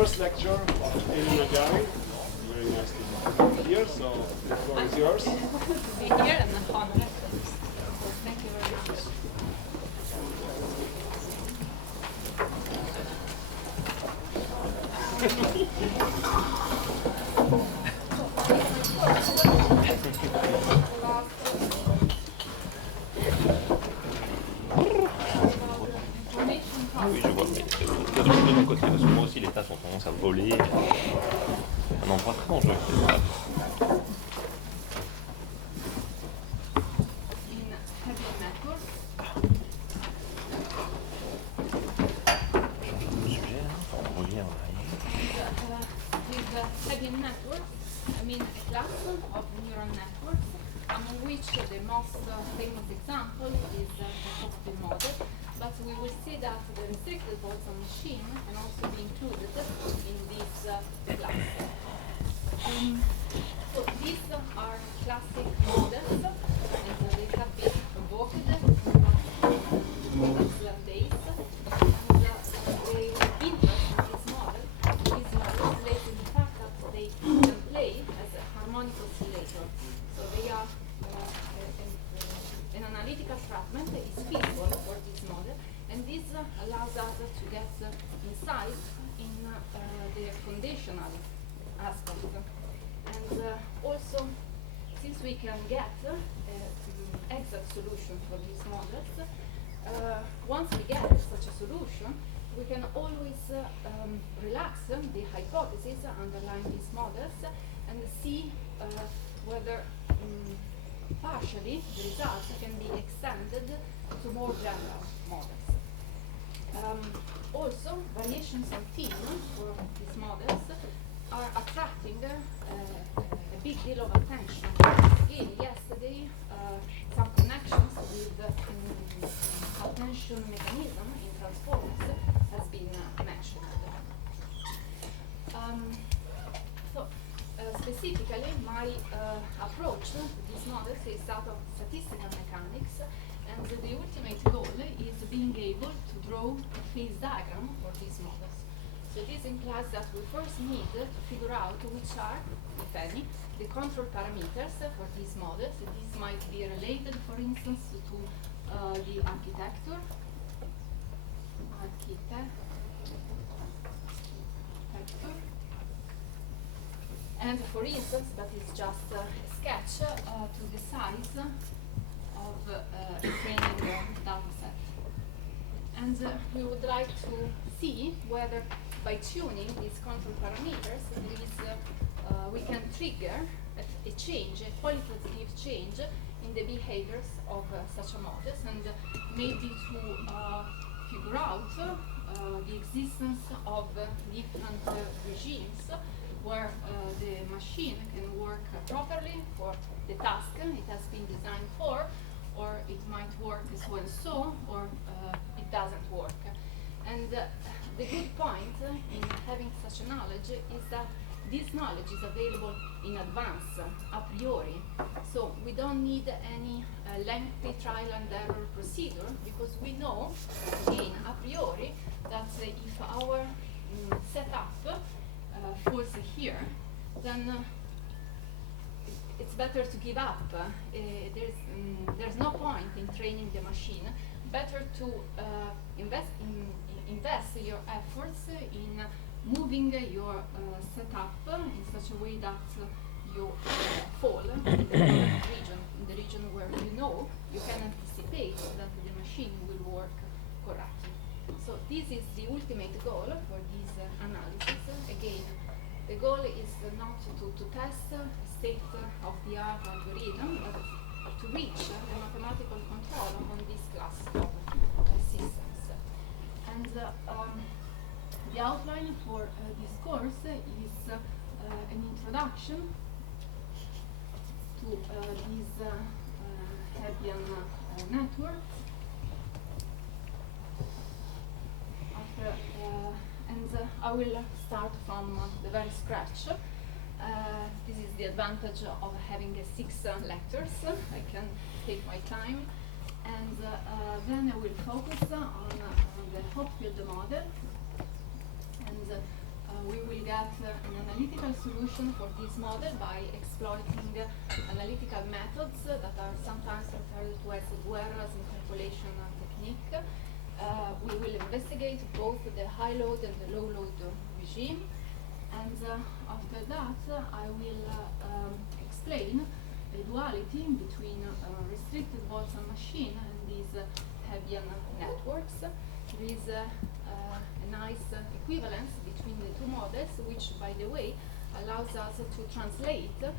first lecture of Elena Agliari. Very nice to be here, so the floor is yours. To be here and honored. Thank you very much. Oui, je vois, mais de mon côté, parce que moi aussi les tasses ont tendance à voler. Un endroit très dangereux. Heavy networks, I mean a class of neural networks, among which the most famous example is the Hopfield model, but we will see that the restricted Boltzmann machine can also be included in this class. So these are classic models, and they have been evoked in the last days, and the interest in this model lays in the fact that they can play as a harmonic oscillator. So they are an analytical fragment is feasible for this model, and this allows us to get insights in the conditional aspect. And also, since we can get exact solution for these models, once we get such a solution, we can always relax the hypotheses underlying these models and see whether partially the results can be extended to more general models. Also, variations on theme for these models are attracting a big deal of attention. Again, yesterday, some connections with attention mechanism in transformers has been mentioned. Specifically, my approach to these models is that of statistical mechanics, and the ultimate goal is being able to draw a phase diagram for these models. So this implies that we first need to figure out which are, if any, the control parameters for these models. These might be related, for instance, to the architecture. And for instance, that is just a sketch to the size of a training data set. And we would like to see whether by tuning these control parameters, we can trigger a change, a qualitative change in the behaviors of such a models, and maybe to figure out the existence of different regimes where the machine can work properly for the task it has been designed for, or it might work so and so, or it doesn't work. And the good point in having such a knowledge is that this knowledge is available in advance, a priori. So we don't need any lengthy trial and error procedure, because we know, again, a priori, that if our setup falls here, then it's better to give up. There's no point in training the machine. Better to invest your efforts in moving your setup in such a way that you fall in the region where you know you can anticipate that the machine will work correctly. So this is the ultimate goal for this analysis. Again, the goal is not to test a state-of-the-art algorithm, but to reach the mathematical control on this class of systems. And the outline for this course is an introduction to these Hebbian networks. And I will start from the very scratch. This is the advantage of having 6 lectures. I can take my time, and then I will focus on the Hopfield model, and we get an analytical solution for this model by exploiting analytical methods that are sometimes referred to as Guerra's interpolation technique. We will investigate both the high load and the low load regime, and after that I will explain the duality between restricted Boltzmann machine and these Hebbian networks. There is a nice equivalence between the two models, which, by the way, allows us to translate the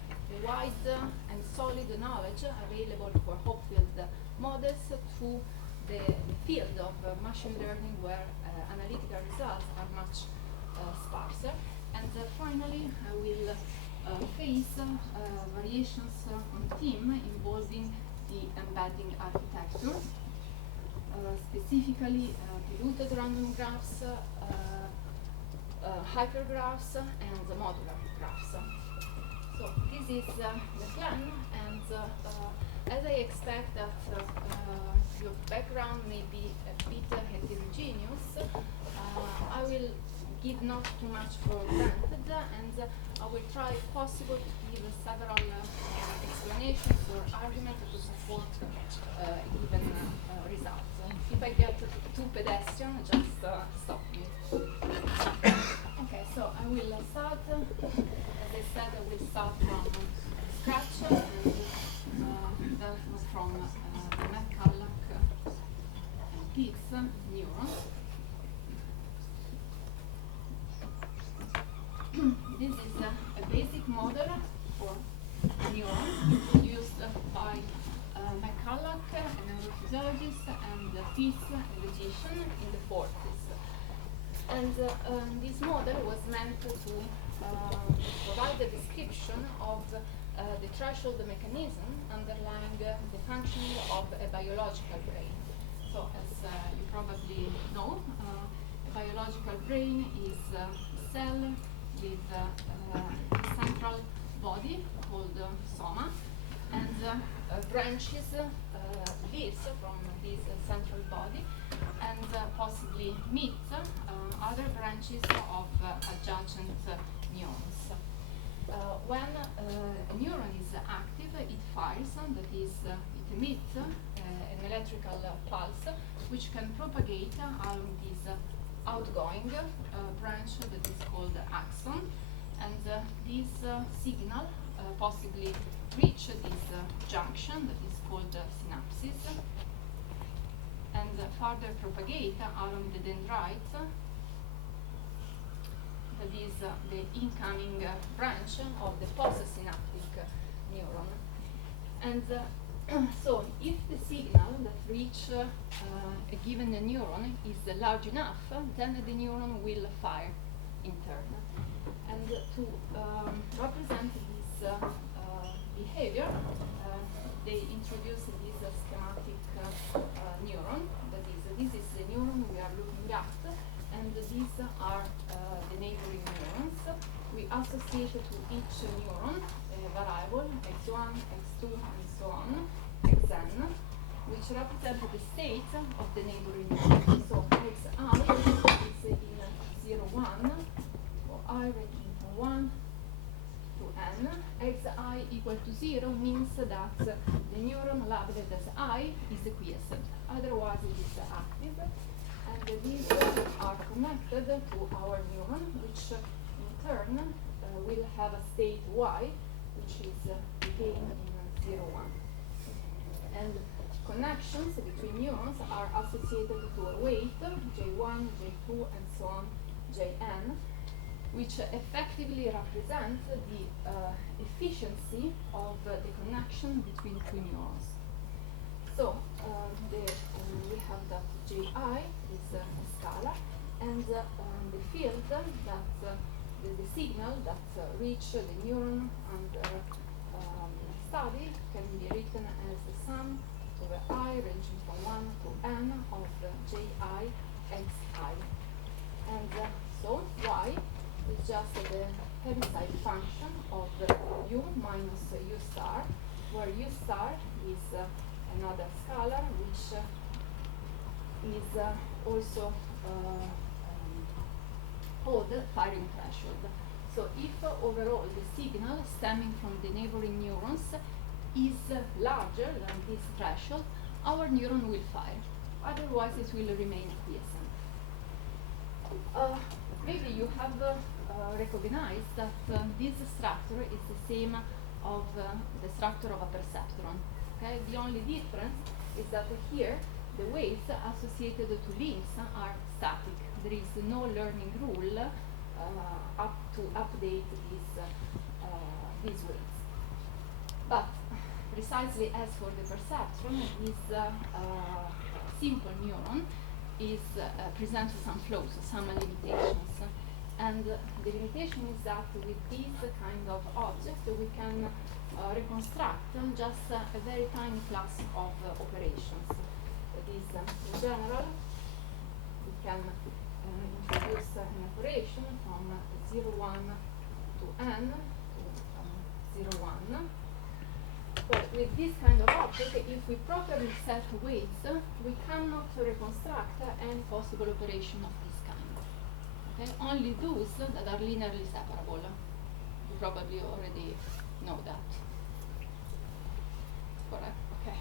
wide and solid knowledge available for Hopfield models to the field of machine learning, where analytical results are much sparser. And finally, I will face variations on theme involving the embedding architecture, specifically diluted random graphs, hypergraphs, and modular graphs. So this is the plan, and as I expect that your background may be a bit heterogeneous, I will give not too much for granted, and I will try, if possible, to give several explanations or arguments to support given results. If I get too pedestrian, just stop me. Okay, so I will start. As I said, I will start from scratch, and therefore from the McCulloch and Pitts neurons. This is a basic model for neurons introduced by McCulloch, a neurophysiologist, and Pitts, a logician, in the 40s. And this model was meant to provide a description of the threshold mechanism underlying the functioning of a biological brain. So, as you probably know, a biological brain is a cell with a central body called soma, and branches, leaves from this central body, and possibly meet other branches of adjacent neurons. When a neuron is active, it fires, that is, it emits an electrical pulse, which can propagate along this outgoing branch that is called axon, and this signal possibly reach this junction that is called synapses, and further propagate along the dendrite, that is the incoming branch of the postsynaptic neuron. And so if the signal that reach a given neuron is large enough, then the neuron will fire in turn. And to represent this behavior, they introduce this schematic neuron. That is, this is the neuron we are looking at, and these are the neighboring neurons. We associate to each neuron a variable x1, x2, and so on, xn, which represent the state of the neighboring neuron. So xi is in 0, 1, for I ranging from 1 to n. Xi equal to 0 means that the neuron labeled as I is quiescent, otherwise it is active. And these are connected to our neuron, which in turn will have a state y, which is again in 0, 1. And connections between neurons are associated to a weight, J1, J2, and so on, Jn, which effectively represent the efficiency of the connection between two neurons. So we have that Ji is a scalar, and the field that the signal that reach the neuron under study can be written as the sum over I ranging from 1 to n of Ji xi. And so y is just the Heaviside function of u minus u star, where u star is another scalar which is also called firing threshold. So if overall the signal stemming from the neighboring neurons is larger than this threshold, our neuron will fire. Otherwise, it will remain quiescent. Maybe you have recognized that this structure is the same of the structure of a perceptron. Okay? The only difference is that here the weights associated to links are static. There is no learning rule up to update these weights. But precisely as for the perceptron, this simple neuron presents some flaws, some limitations. And the limitation is that with this kind of object, we can reconstruct just a very tiny class of operations. That is, in general, we can introduce an operation from 0, 1 to n to 0, 1. But with this kind of object, if we properly set weights, we cannot reconstruct any possible operation of this kind. Okay? Only those that are linearly separable. You probably already know that. Correct? Okay.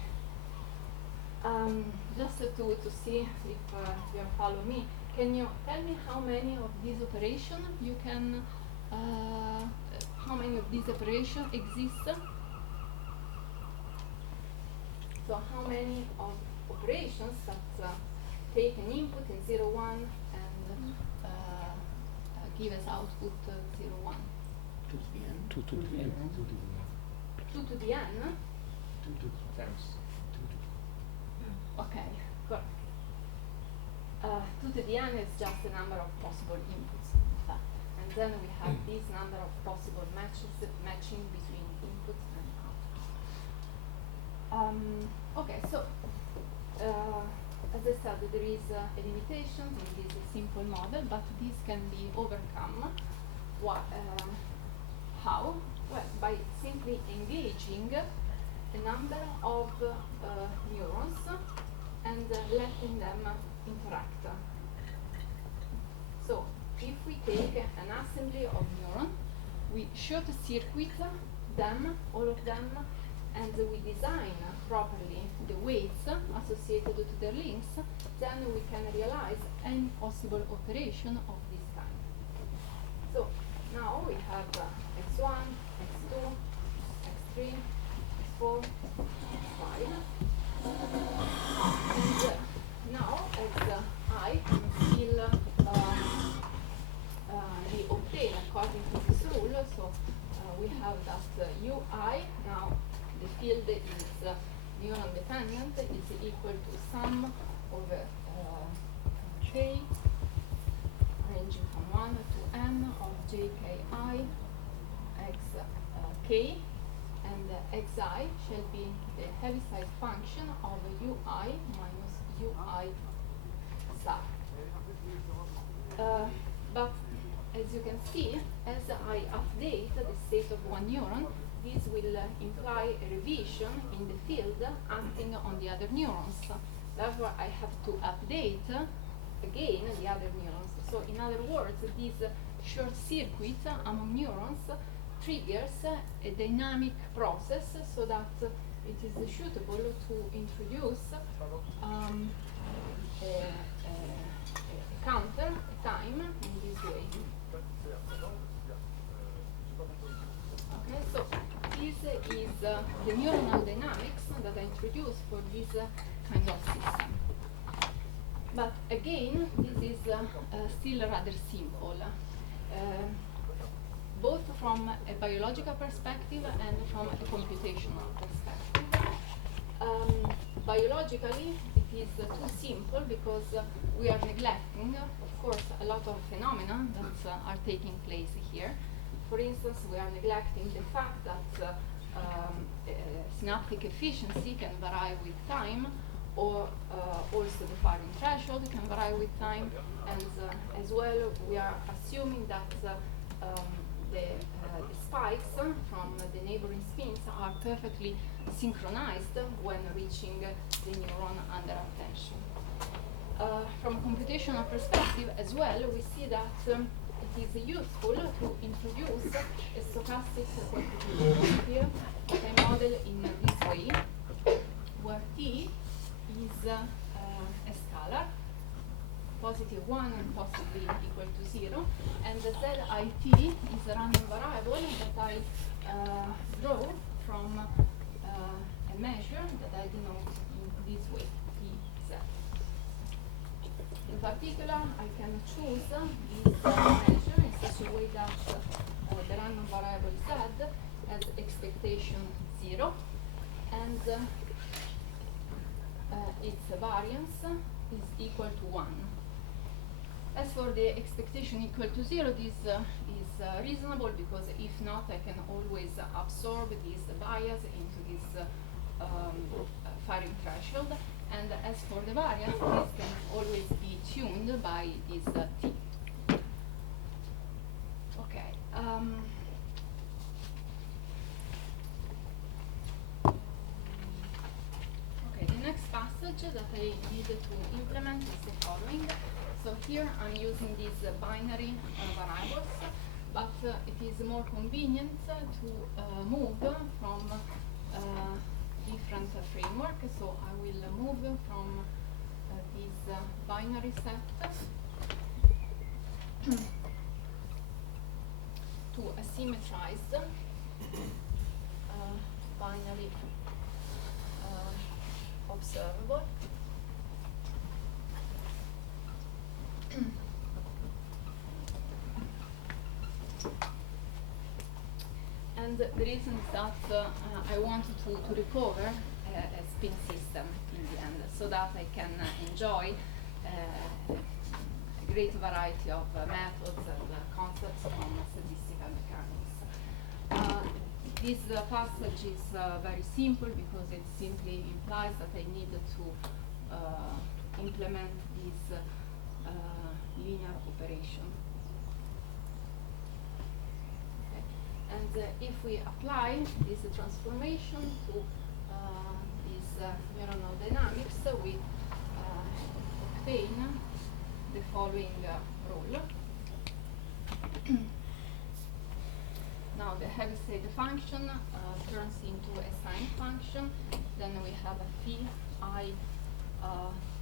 Just to see if you follow me, can you tell me how many of these operations you can, how many of these operations exist? So how many of operations that take an input in 0, 1 and give us output 0, 1? 2 to the n. 2 to the n. 2 to the n? 2 to the times 2 to Okay, correct. 2 to the n is just the number of possible inputs, in fact. And then we have this number of possible matching between inputs and outputs. Okay, so as I said, there is a limitation in this simple model, but this can be overcome. How? Well, by simply engaging a number of neurons and letting them interact. So, if we take an assembly of neurons, we short circuit them, all of them, and we design properly the weights associated to their links, then we can realize any possible operation of this kind. So now we have x1, x2, x3, x4, x5. And now as I can still be obtained according to this rule, so we have that ui, now the field is neuron dependent, is equal to sum over k ranging from 1 to n of jki x k, and xi shall be the Heaviside function of ui minus ui star. But as you can see, as I update the state of one neuron, this will imply a revision in the field acting on the other neurons. Therefore, I have to update again the other neurons. So in other words, this short circuit among neurons triggers a dynamic process so that it is suitable to introduce a counter, a time, in this way. Okay, so this is the neuronal dynamics that I introduced for this kind of system. But again, this is still rather simple, both from a biological perspective and from a computational perspective. Biologically, it is too simple because we are neglecting, of course, a lot of phenomena that are taking place here. For instance, we are neglecting the fact that synaptic efficiency can vary with time, or also the firing threshold can vary with time, and as well we are assuming that the spikes from the neighboring spins are perfectly synchronized when reaching the neuron under attention. From a computational perspective as well, we see that it is useful to introduce a stochastic quantification here that I model in this way, where t is a scalar, positive 1 and possibly equal to 0, and the zit is a random variable that I draw from a measure that I denote in this way, tz. In particular, I can choose this measure in such a way that the random variable z has expectation 0, and its variance is equal to 1. As for the expectation equal to 0, this is reasonable, because if not, I can always absorb this bias into this firing threshold. And as for the variance, this can always be tuned by this t. Okay. Okay, the next passage that I needed to implement is the following. So here I'm using these binary variables, but it is more convenient to move from different framework. So I will move from this binary set to a symmetrized binary observable. And the reason is that I wanted to recover a spin system in the end, so that I can enjoy a great variety of methods and concepts from statistical mechanics. This passage is very simple, because it simply implies that I need to implement this linear operation. Okay. And if we apply this transformation to this neuronal dynamics, we obtain the following rule. Now the heaviside function turns into a sine function. Then we have a phi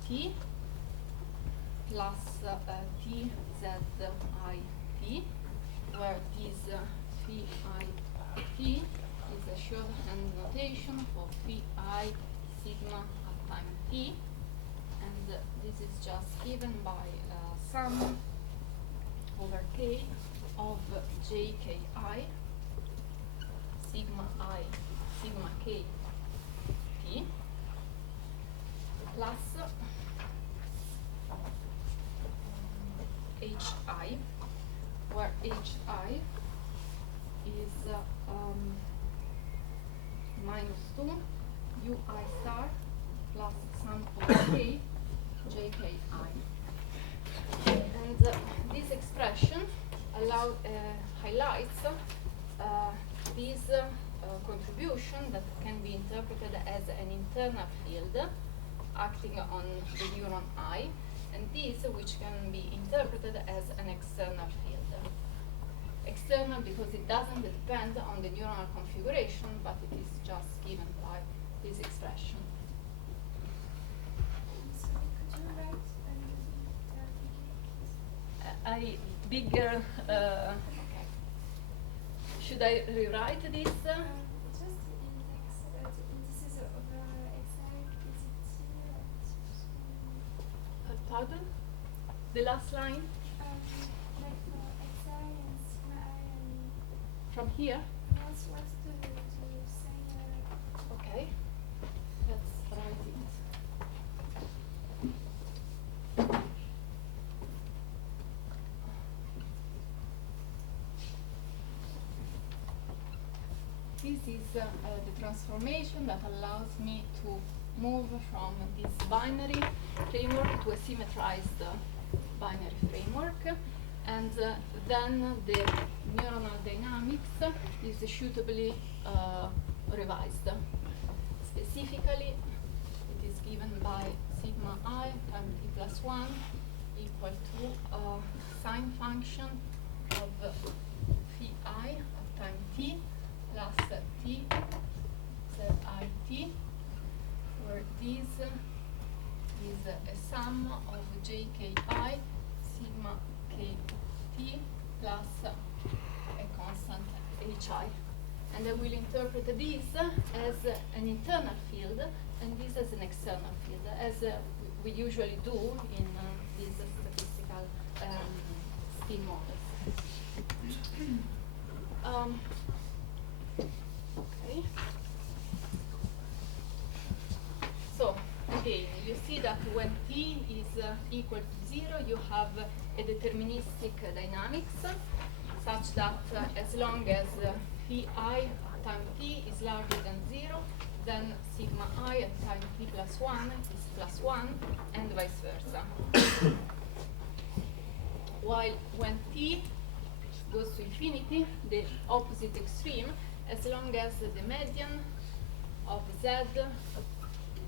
t plus t z I t, where this phi t is a shorthand notation for phi sigma at time t, and this is just given by sum over k of jki sigma I sigma k t plus hi, where hi is minus 2 ui star plus sum of k jki. And this expression highlights this contribution that can be interpreted as an internal field acting on the neuron I, and this which can be interpreted as an external field. External because it doesn't depend on the neuronal configuration, but it is just given by this expression. So could you write Okay. Should I rewrite this? just the index, the indices of xi, is it Pardon? The last line? like for xi and sigma I and From here? what's to say Okay. Let's write it. This is the transformation that allows me to move from this binary framework to a symmetrized binary framework, and then the neuronal dynamics is suitably revised. Specifically, it is given by sigma I times t plus 1 equal to sine function I will interpret this as an internal field and this as an external field, as we usually do in these statistical scheme models. Okay. So again, you see that when t is equal to 0, you have a deterministic dynamics such that as long as phi time t is larger than 0, then sigma I at time t plus 1 is plus 1, and vice versa. While when t goes to infinity, the opposite extreme, as long as the median of z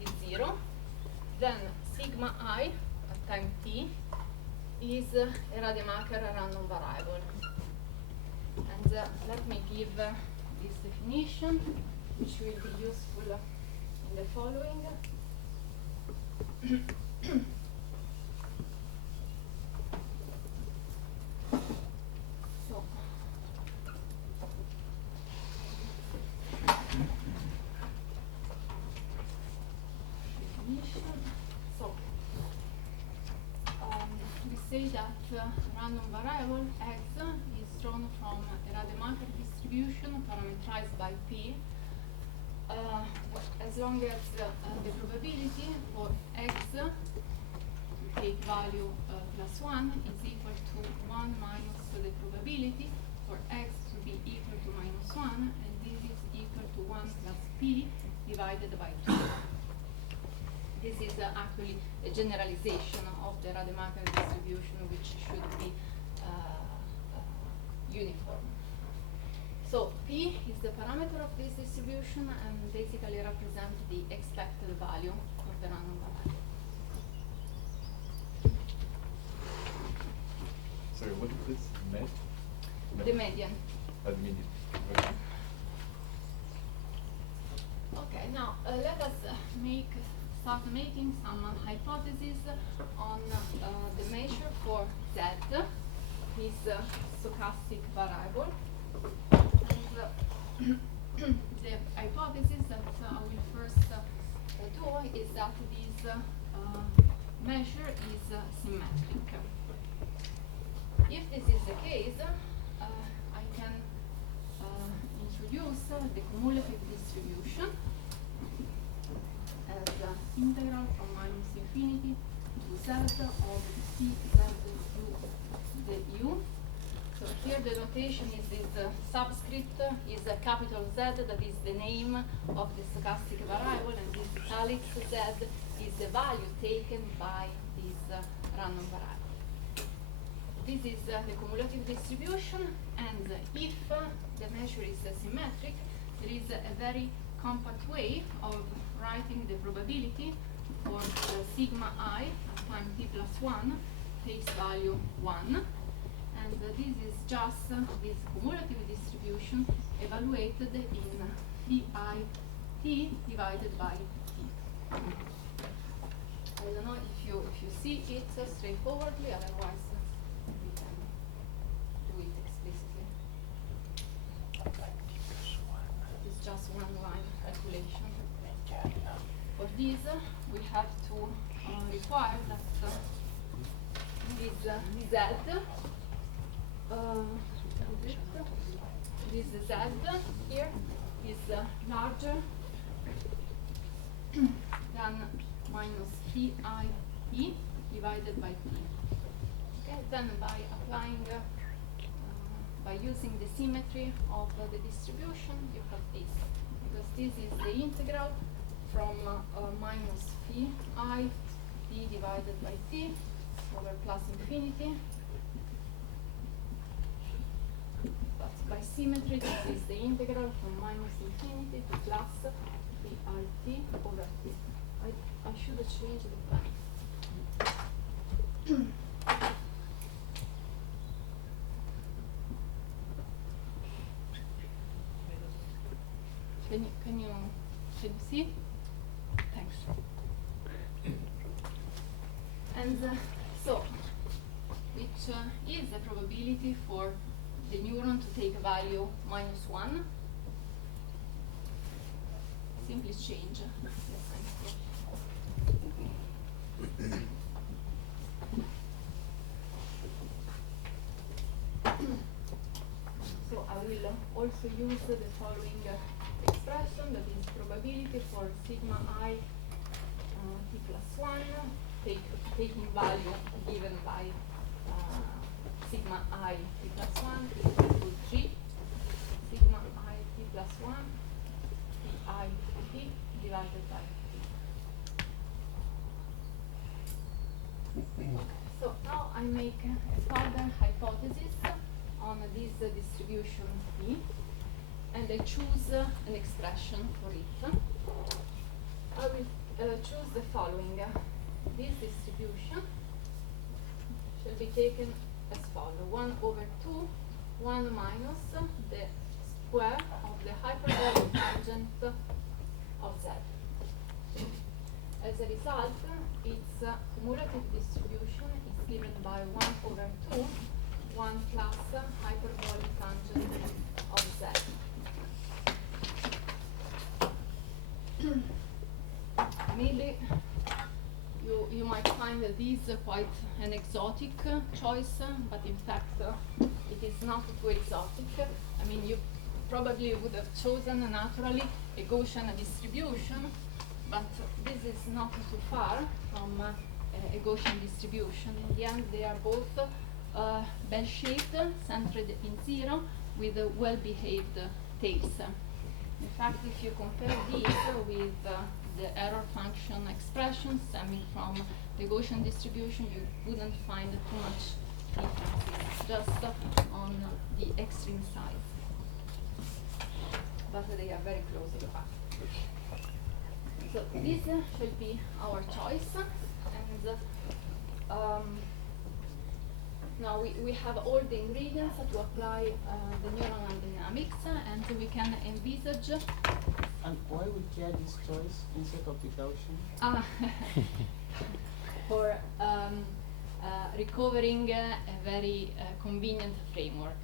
is 0, then sigma I at time t is a Rademacher random variable. And let me give this definition, which will be useful in the following. So, definition. So, we say that random variable x is drawn from a Rademacher distribution parameterized by p, as long as the probability for x to take value plus 1 is equal to 1 minus the probability for x to be equal to minus 1, and this is equal to 1 plus p divided by 2. This is actually a generalization of the Rademacher distribution, which should be uniform. So p is the parameter of this distribution and basically represents the expected value of the random variable. Sorry, what is this? The median. The median. Okay. Okay, now let us start making some hypotheses on the measure for z, this stochastic variable. And the hypothesis that I will first do is that this measure is symmetric. If this is the case, I can introduce the cumulative distribution as integral from minus infinity to z of c z u du. So here the notation is this subscript is a capital Z, that is the name of the stochastic variable, and this italic Z is the value taken by this random variable. This is the cumulative distribution, and if the measure is symmetric, there is a very compact way of writing the probability for sigma I at time t plus 1 takes value 1. And this is just this cumulative distribution evaluated in phi t divided by t. I don't know if you see it straightforwardly, otherwise we can do it explicitly. It's just one line calculation. For this, we have to require that this z this z here is larger than minus pi e divided by t. Okay, then by applying, by using the symmetry of the distribution, you have this, because this is the integral from minus phi I t divided by t over plus infinity. But by symmetry, this is the integral from minus infinity to plus pi t over t. I should have changed the pen. Can you see? Thanks. And so, which is the probability for the neuron to take a value minus 1. simply change the sign stroke. So I will also use the following expression, that is probability for sigma I t plus 1, taking value given by sigma I t plus 1 equal to G, sigma I t plus 1 I t divided by t. So now I make a further hypothesis on this distribution P, and I choose an expression for it. I will choose the following. This distribution shall be taken as follows: 1 over 2, 1 minus the square of the hyperbolic tangent of Z. As a result, its cumulative distribution is given by 1 over 2, 1 plus hyperbolic tangent of Z. Maybe you might find this quite an exotic choice, but in fact it is not too exotic. I mean, you probably would have chosen naturally a Gaussian distribution, but this is not too far from a Gaussian distribution. In the end, they are both bell-shaped, centered in 0, with well-behaved tails. In fact, if you compare this with the error function expression stemming from the Gaussian distribution, you wouldn't find too much difference, just on the extreme sides. But they are very close apart. So this should be our choice, and now we have all the ingredients to apply the neuronal dynamics, and we can envisage. And why we get this choice instead of the Gaussian? For recovering a very convenient framework.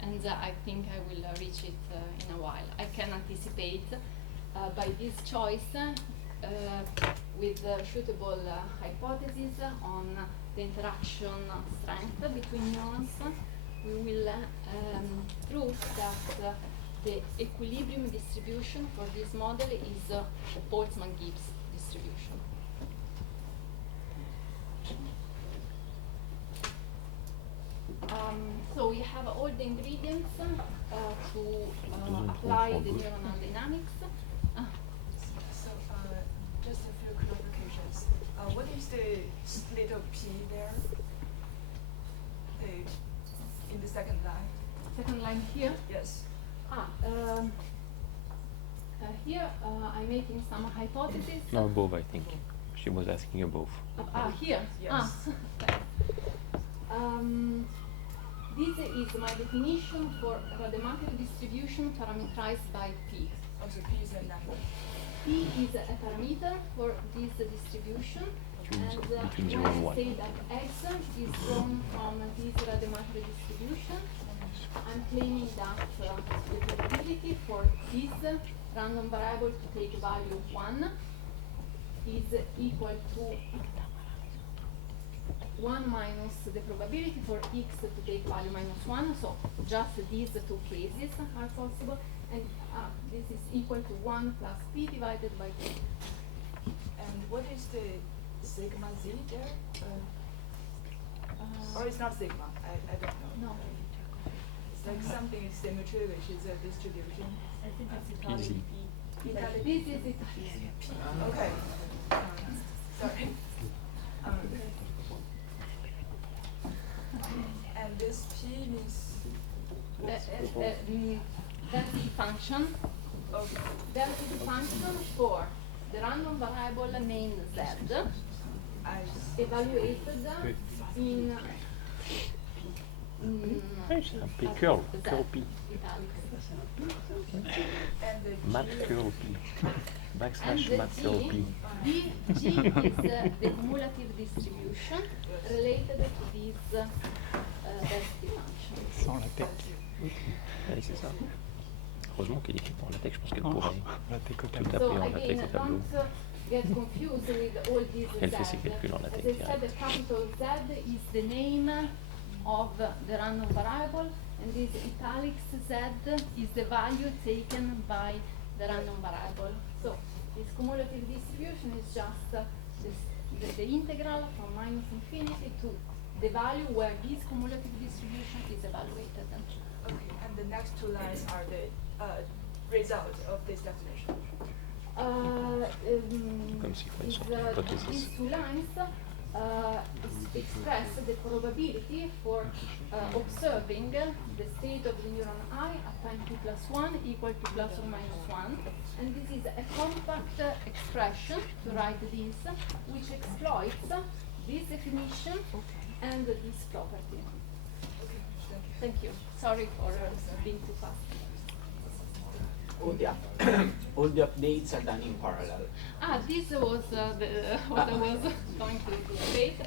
And I think I will reach it in a while. I can anticipate by this choice with suitable hypotheses on the interaction strength between neurons, we will prove that the equilibrium distribution for this model is a Boltzmann-Gibbs distribution. So we have all the ingredients to apply the neuronal dynamics. So just a few clarifications. What is the split of P there? In the second line? Second line here. Yes. Here I'm making some hypotheses. No, above, I think. She was asking above. Here? Yes. This is my definition for Rademacher distribution parameterized by P. Also, P is a number. P is a parameter for this distribution, and between 0 when and I 1. say that X is drawn from this Rademacher distribution, I'm claiming that the probability for this random variable to take value 1 is equal to 1 minus the probability for x to take value minus 1, so just these two cases are possible, and this is equal to 1 plus p divided by 2. And what is the sigma z there? Or it's not sigma, I don't know. No. It's like something is symmetry, which is a distribution. I think it's Easy. This is Italian. Okay. Sorry. And this P means density function. okay. Density function for the random variable named z, I evaluated in Curl P. and the Mat G, curl P. And Backslash the mat curl P. G is the cumulative distribution related to this density function. Ouais, c'est ça. Heureusement qu'il est écrit en latex, je pense qu'elle Oh. pourrait Latex au tout tableau. taper So en latex again, au tableau. don't get confused with all these Elle fait ses Z. calculs en As latex I said, direct. the capital Z is the name of the random variable, and this italics Z is the value taken by the random variable. So this cumulative distribution is just the integral from minus infinity to the value where this cumulative distribution is evaluated. Okay, and the next two lines are the result of this definition. Comme sequence Is, of hypothesis. these two lines express the probability for observing the state of the neuron I at time t plus 1 equal to plus or minus 1. And this is a compact expression to write this, which exploits this definition and this property. Okay, thank you. Thank you. Sorry for being too fast. All the updates are done in parallel. This was what I was going to state.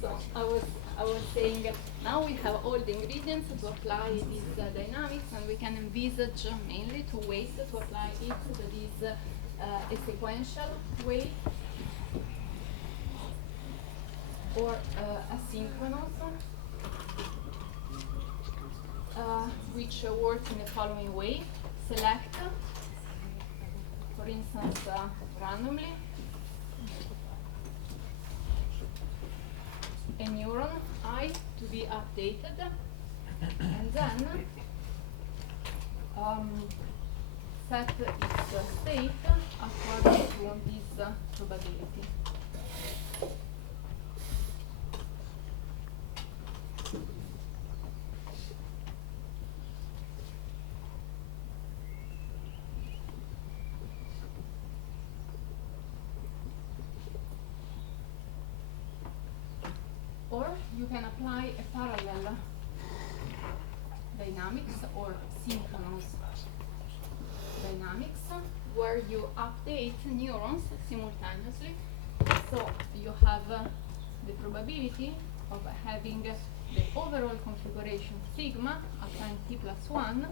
So I was saying now we have all the ingredients to apply these dynamics, and we can envisage mainly two ways to apply it. That is a sequential way or asynchronous, which works in the following way. Select, for instance, randomly, a neuron I to be updated, and then set its state according to this probability. Or you can apply a parallel dynamics or synchronous dynamics where you update neurons simultaneously. So you have the probability of having the overall configuration sigma at time t plus 1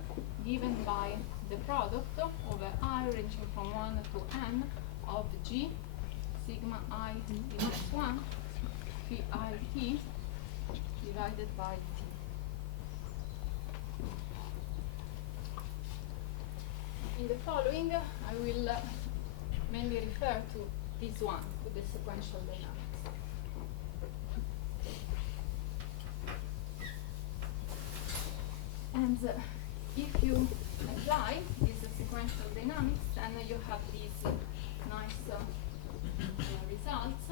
given by the product over I ranging from 1 to n of g sigma I t plus 1 PIT divided by t. In the following, I will mainly refer to this one, to the sequential dynamics. And if you apply this sequential dynamics, then you have these nice results.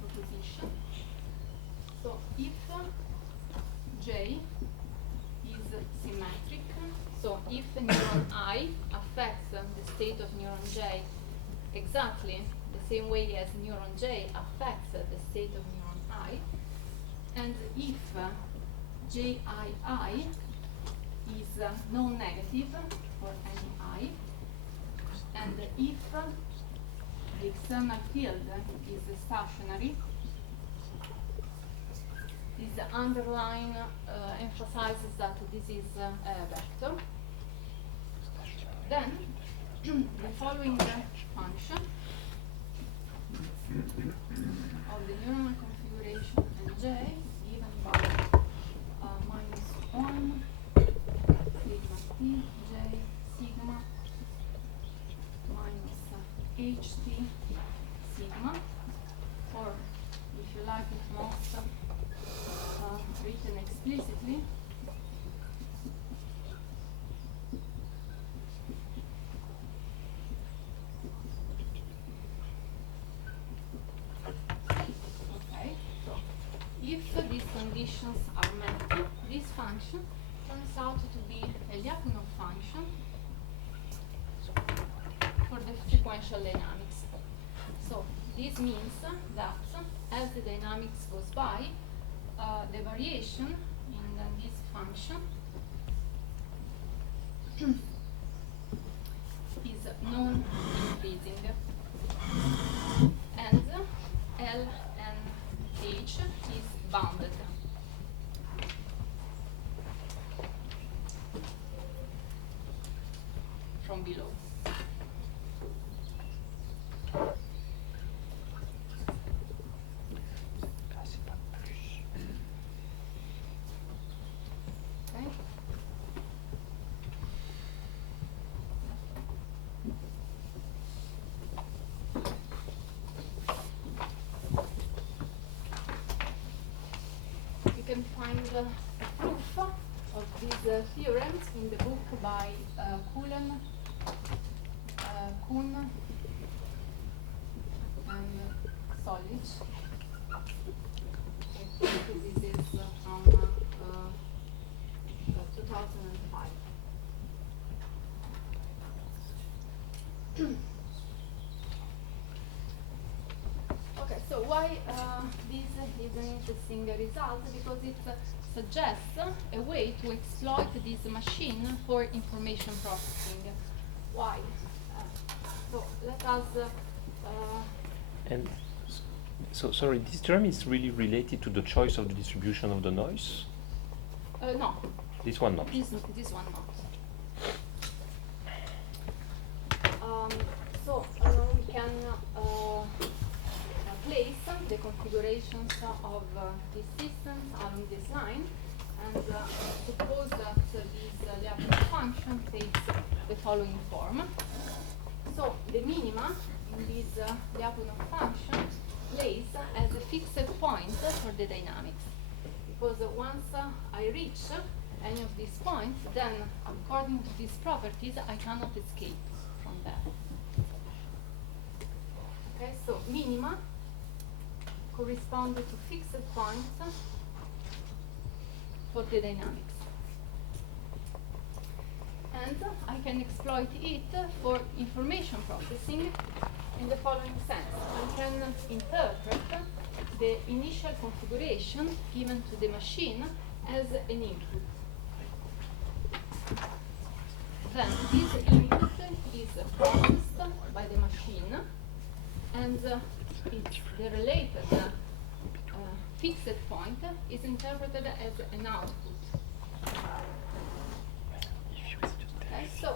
Proposition. So if J is symmetric, so if neuron I affects the state of neuron J exactly the same way as neuron J affects the state of neuron I, and if JII is non-negative for any I, and if the external field is stationary, this underline emphasizes that this is a vector. Then the following function of the neuronal configuration Nj given by -1 sigma t j sigma minus ht sigma, or if you like it not written explicitly, okay, so if these conditions are met, this function turns out to be a Lyapunov function for the sequential dynamics. So this means that as the dynamics goes by, the variation in this function is non-increasing, and L and H is bounded. from below. Okay. You can find a proof of these theorems in the book by Kuhn and Solich. I think this is from 2005. Okay, so why this is an interesting result? Because it suggests a way to exploit this machine for information processing. Why? So let us. And so, sorry, this term is really related to the choice of the distribution of the noise? No. This one not. This one not. So we can place the configurations of these systems along this line, and suppose that this Lyapunov function takes the following form. So the minima in this Lyapunov function plays as a fixed point for the dynamics, because once I reach any of these points, then according to these properties, I cannot escape from there. Okay, so minima correspond to fixed points for the dynamics. And I can exploit it for information processing in the following sense. I can interpret the initial configuration given to the machine as an input. Then this input is processed by the machine, and the related fixed point is interpreted as an output. Okay, so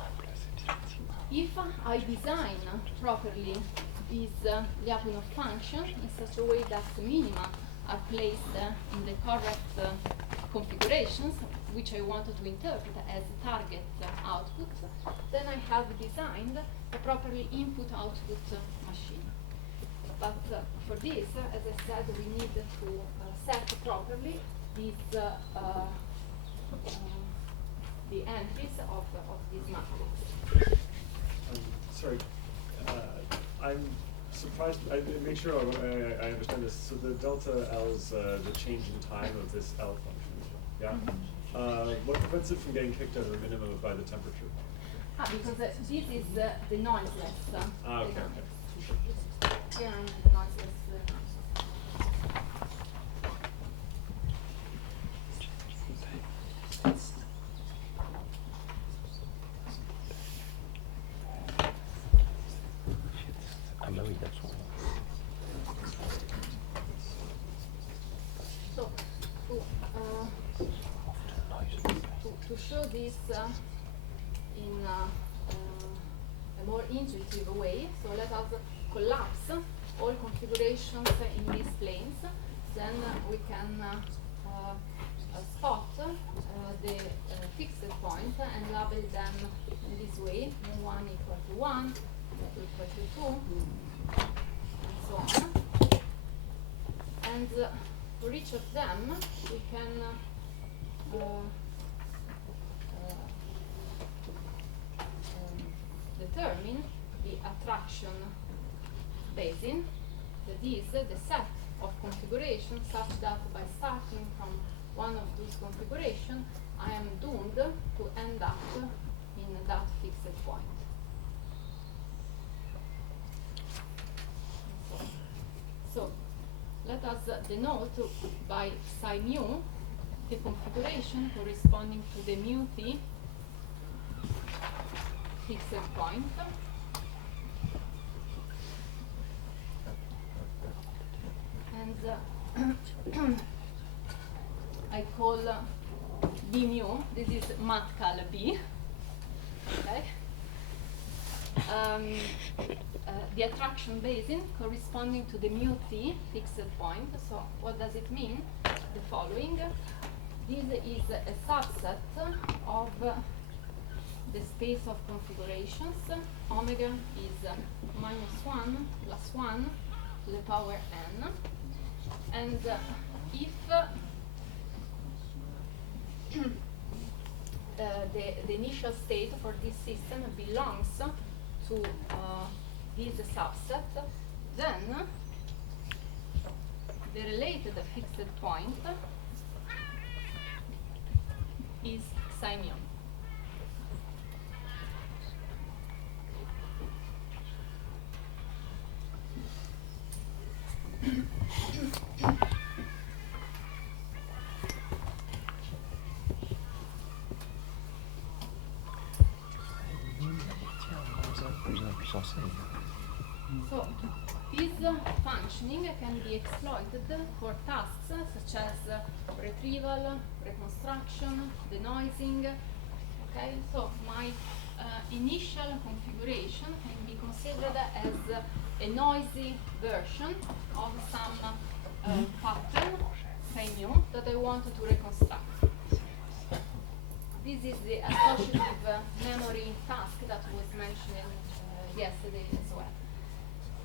if I design properly this Lyapunov function in such a way that the minima are placed in the correct configurations, which I wanted to interpret as target outputs, then I have designed a properly input-output machine. But for this, as I said, we need to set properly these the entries of this matrix. Sorry, I'm surprised. Make sure I understand this. So the delta L is the change in time of this L function. Yeah. What prevents it from getting kicked out of the minimum by the temperature? Because this is the noiseless. Okay. Here I'm the noiseless. So, to show this in a more intuitive way, so let us collapse all configurations in these planes. Then we can spot the fixed point and label them in this way: mu1 equal to 1, mu2 equal to 2, and so on. And for each of them, we can determine the attraction basin, that is the set of configurations such that by starting from one of those configurations, I am doomed to end up in that fixed point. So let us denote by psi mu the configuration corresponding to the mu t fixed point. And I call B mu, this is mat cal B, okay? the attraction basin corresponding to the mu t fixed point. So what does it mean? The following. This is a subset of the space of configurations. Omega is -1 plus 1 to the power n. And if the initial state for this system belongs to this subset, then the related fixed point is psi mu. So, this functioning can be exploited for tasks such as retrieval, reconstruction, denoising. Okay, so my initial configuration can be considered as a noisy version of some pattern, psi mu, that I want to reconstruct. This is the associative memory task that was mentioned yesterday as well.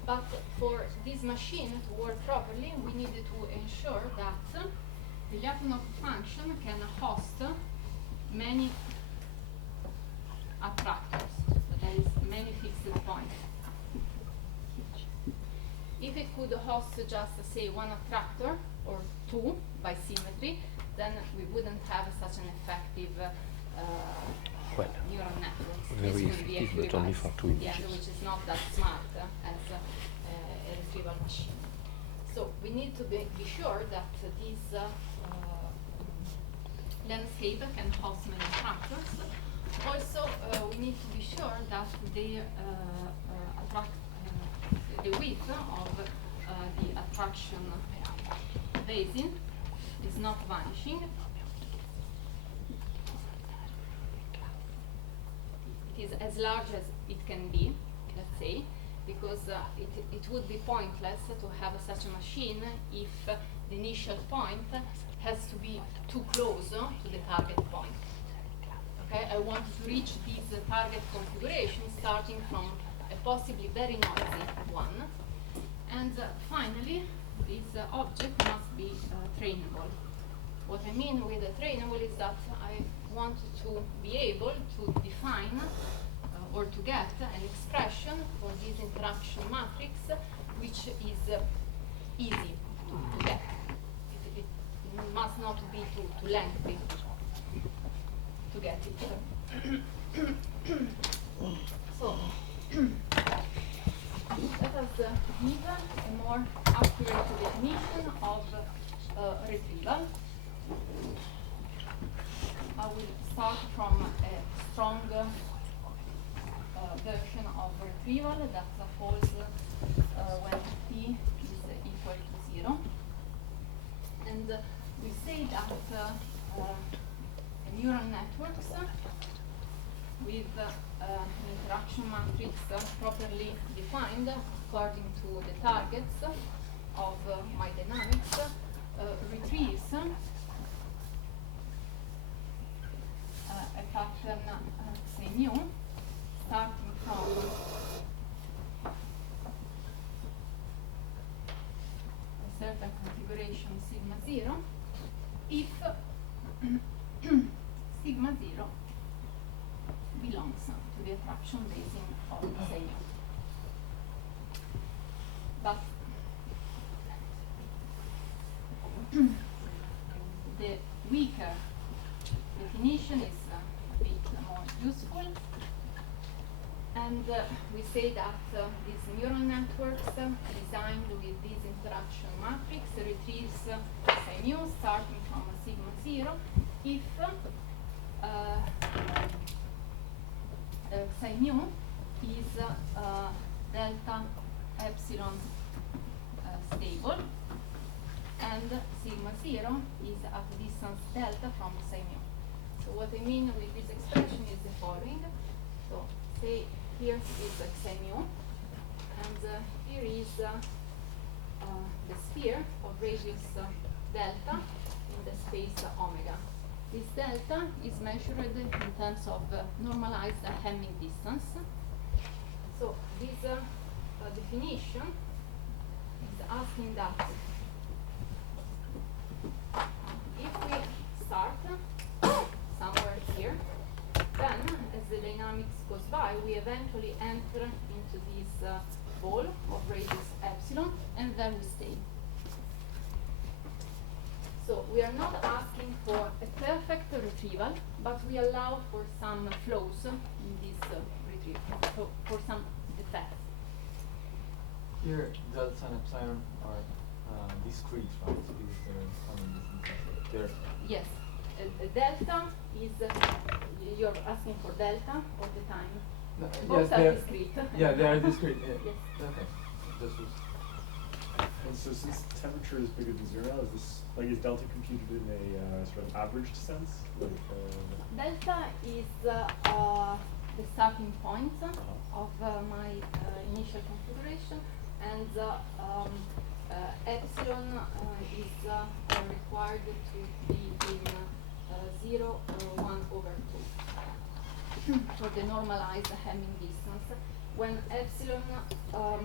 But for this machine to work properly, we need to ensure that the Lyapunov function can host many attractors, that is, many fixed points. If it could host just, say, one attractor or two by symmetry, then we wouldn't have such an effective neural network. Very effective, but only for 2 images. Yeah, which is not that smart as a retrieval machine. So we need to be sure that this landscape can host many attractors. Also, we need to be sure that the width of the attraction basin is not vanishing. It is as large as it can be, let's say, because it would be pointless to have such a machine if the initial point has to be too close to the target point. Okay, I want to reach this target configuration starting from a possibly very noisy one. And finally, this object must be trainable. What I mean with trainable is that I want to be able to define or to get an expression for this interaction matrix which is easy to get. It must not be too lengthy to get it. So, let us give a more accurate definition of retrieval. I will start from a strong version of retrieval that holds when t is equal to 0. And we say that neural networks with an interaction matrix properly defined according to the targets of my dynamics retrieves a pattern psi mu starting from a certain configuration sigma 0 if sigma 0 belongs to the attraction basin of psi mu. But the weaker definition is a bit more useful, and we say that these neural networks designed with this interaction matrix retrieves psi mu starting from a sigma 0 if psi mu is delta epsilon stable, and sigma 0 is at distance delta from psi mu. So what I mean with this expression is the following. So say here is xi mu, and here is the sphere of radius delta in the space omega. This delta is measured in terms of normalized Hamming distance. So this definition is asking that if we start somewhere here, then as the dynamics goes by, we eventually enter into this ball of radius epsilon, and there we stay. So we are not asking for a perfect retrieval, but we allow for some flows in this retrieval, so for some effects. Here, delta and epsilon are discrete, right? Because they're Hamming distances. They're Yes, delta is, you're asking for delta all the time. no, Both yes, are they're discrete. yeah, they are discrete. Yeah. Yes. Okay. This was And so since temperature is bigger than 0, is this, like, is delta computed in a sort of averaged sense? Like, Delta is the starting point of my initial configuration, and epsilon is required to be in 0 or 1 over 2 for the normalized Hamming distance. When epsilon, oh,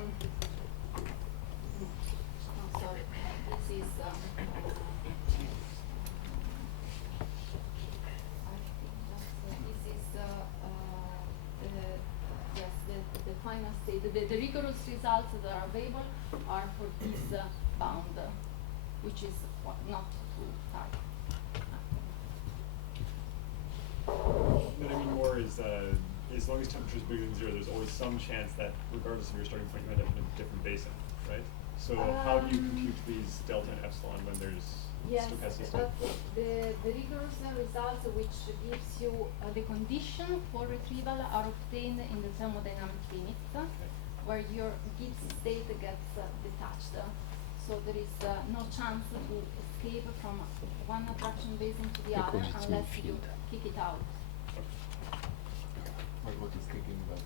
sorry, this is the final state. The rigorous results that are available are for this bound, which is not too tight. What I mean more is, as long as temperature is bigger than 0, there's always some chance that, regardless of your starting point, you end up in a different basin, right? So how do you compute these delta and epsilon when there's Yes, stochasticity? but the rigorous results which gives you the condition for retrieval are obtained in the thermodynamic limits, where your Gibbs state gets detached. So there is no chance to escape from one attraction basin to the other Because it's unless in you field. kick it out. what is kicking about?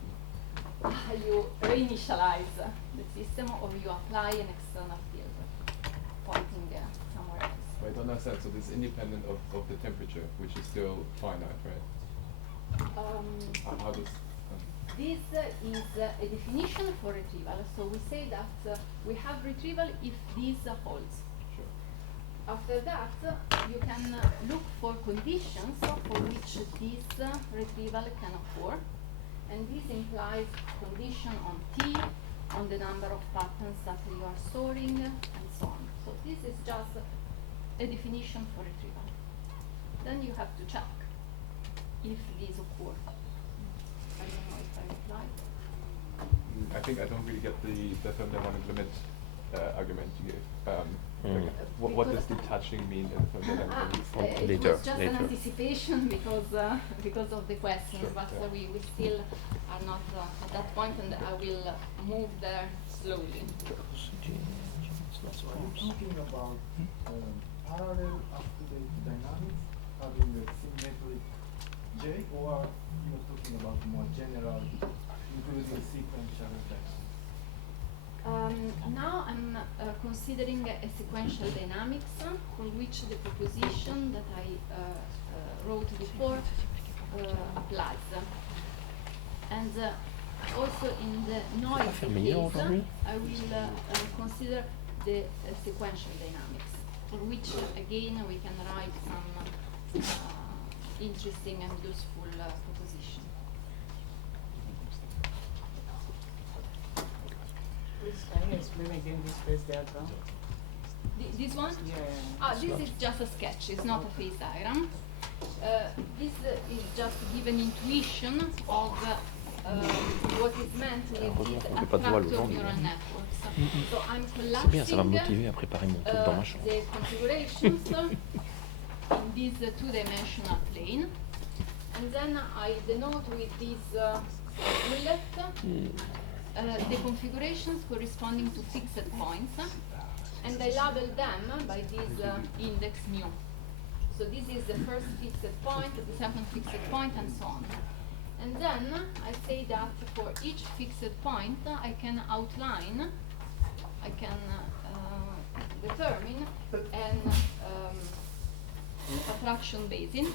You reinitialize the system, or you apply an external field pointing somewhere else. Right, on that sense, so this is independent of the temperature, which is still finite, right? How does This is a definition for retrieval. So we say that we have retrieval if this holds. sure. After that, you can look for conditions for which this retrieval can occur. And this implies condition on T, on the number of patterns that you are storing, and so on. So this is just a definition for retrieval. Then you have to check if these occur. I don't know if I replied. I think I don't really get the thermodynamic limit argument you gave. Like, what does detaching mean in the thermodynamic limit? It Later, was just later. an anticipation because of the questions, Sure, but yeah. we still are not at that point, and I will move there slowly. Talking about parallel up-to-date dynamics having the symmetric J, or you're talking about more general, including sequential dynamics? Now I'm considering a sequential dynamics for which the proposition that I wrote before applies. And also in the noise case, I will consider the sequential dynamics, for which again we can write some interesting and useful proposition. Can you explain again this phase diagram? This one? Yeah. This is just a sketch, it's not a phase diagram. This is just to give an intuition of what is meant with these attractor neural networks. So I'm C'est bien, ça va me collapsing motiver à préparer mon truc dans ma chambre. the configurations in this two-dimensional plane. And then I denote with this bullet the configurations corresponding to fixed points, and I label them by this index mu. So this is the first fixed point, the second fixed point, and so on. And then I say that for each fixed point, I can outline, I can determine an attraction basin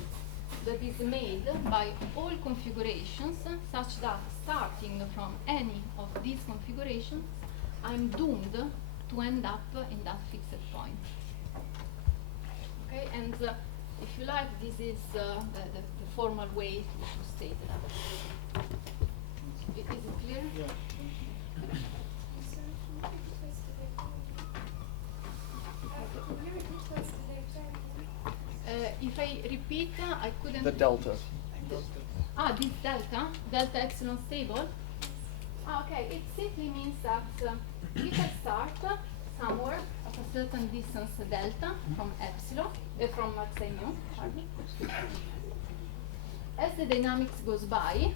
that is made by all configurations such that starting from any of these configurations, I'm doomed to end up in that fixed point. Okay, and if you like, this is the formal way to state that. Is it clear? Yeah. If I repeat, I couldn't. The delta. This delta, delta epsilon stable. Okay, it simply means that if I start somewhere at a certain distance delta from epsilon, from psi mu, pardon. As the dynamics goes by,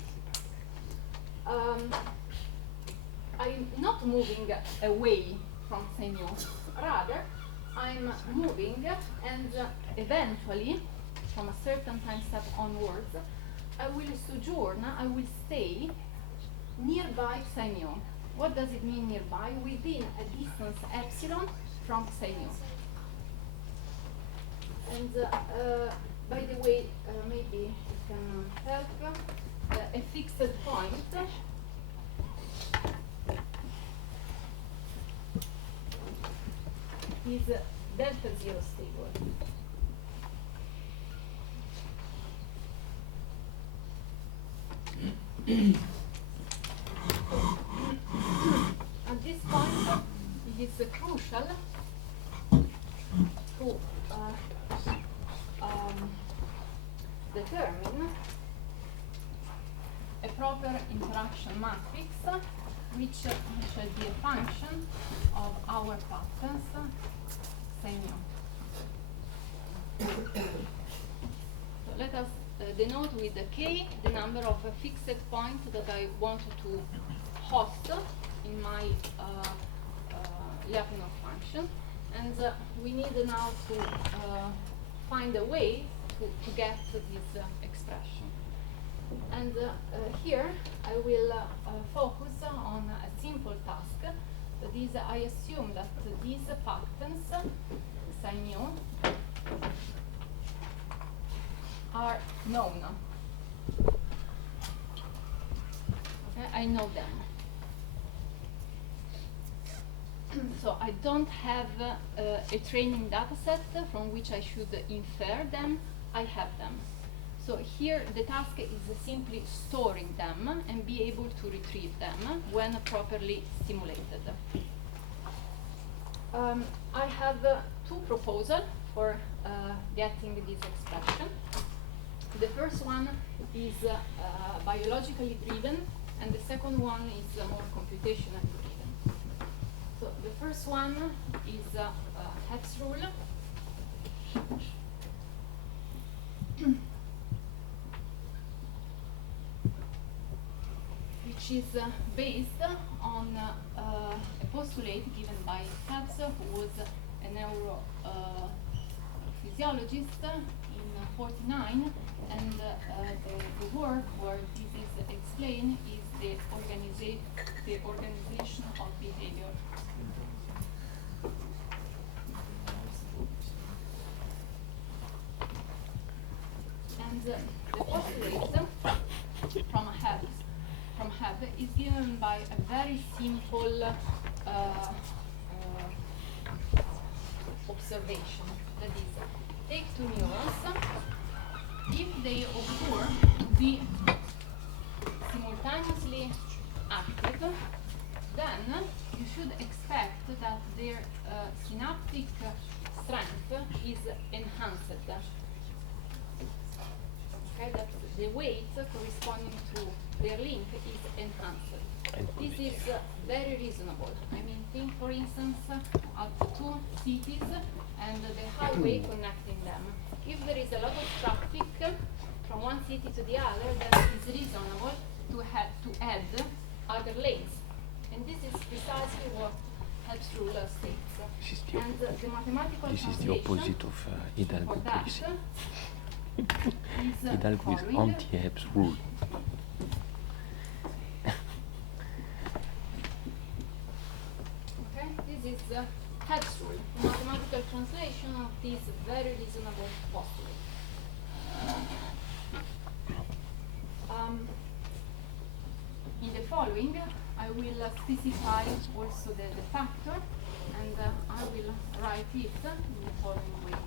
I'm not moving away from psi mu, rather I'm moving and eventually, from a certain time step onwards, I will sojourn, I will stay nearby psi mu. What does it mean nearby? Within a distance epsilon from psi mu. And by the way, maybe it can help, a fixed point is delta zero stable. At this point, it is crucial to determine a proper interaction matrix which shall be a function of our patterns psi mu. So let us denote with the k the number of fixed points that I want to host in my Lyapunov function, and we need now to find a way to get this expression. And here I will focus on a simple task. That is, I assume that these patterns psi mu are known. Okay, I know them. So I don't have a training data set from which I should infer them. I have them. So here the task is simply storing them and be able to retrieve them when properly stimulated. I have two proposals for getting this expression. The first one is biologically driven, and the second one is more computationally driven. So the first one is Hepp's rule. Which is based on a postulate given by Heps, who was a neurophysiologist in '49, and the work where this is explained is the organization of behavior. And the postulate from Hebb is given by a very simple observation. That is, take two neurons. If they occur to be simultaneously active, then you should expect that their synaptic strength is enhanced. Okay, that the weight corresponding to their link is enhanced. This is very reasonable. I mean, think for instance of two cities and the highway connecting them. If there is a lot of traffic from one city to the other, then it is reasonable to add other lanes. And this is precisely what Hepp's rule states. And the mathematical This is the opposite of Hidalgo for that policy. is Hidalgo is following. anti-Hepp's rule. Head's rule, a mathematical translation of this very reasonable postulate. In the following, I will specify also the factor, and I will write it in the following way.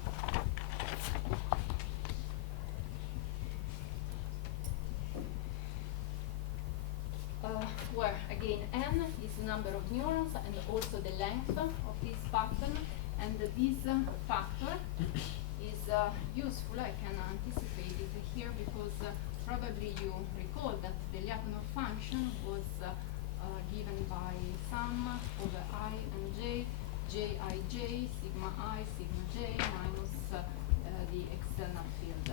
Where again n is the number of neurons and also the length of this pattern, and this factor is useful. I can anticipate it here because probably you recall that the Lyapunov function was given by sum over I and j, jij, sigma I, sigma j minus the external field.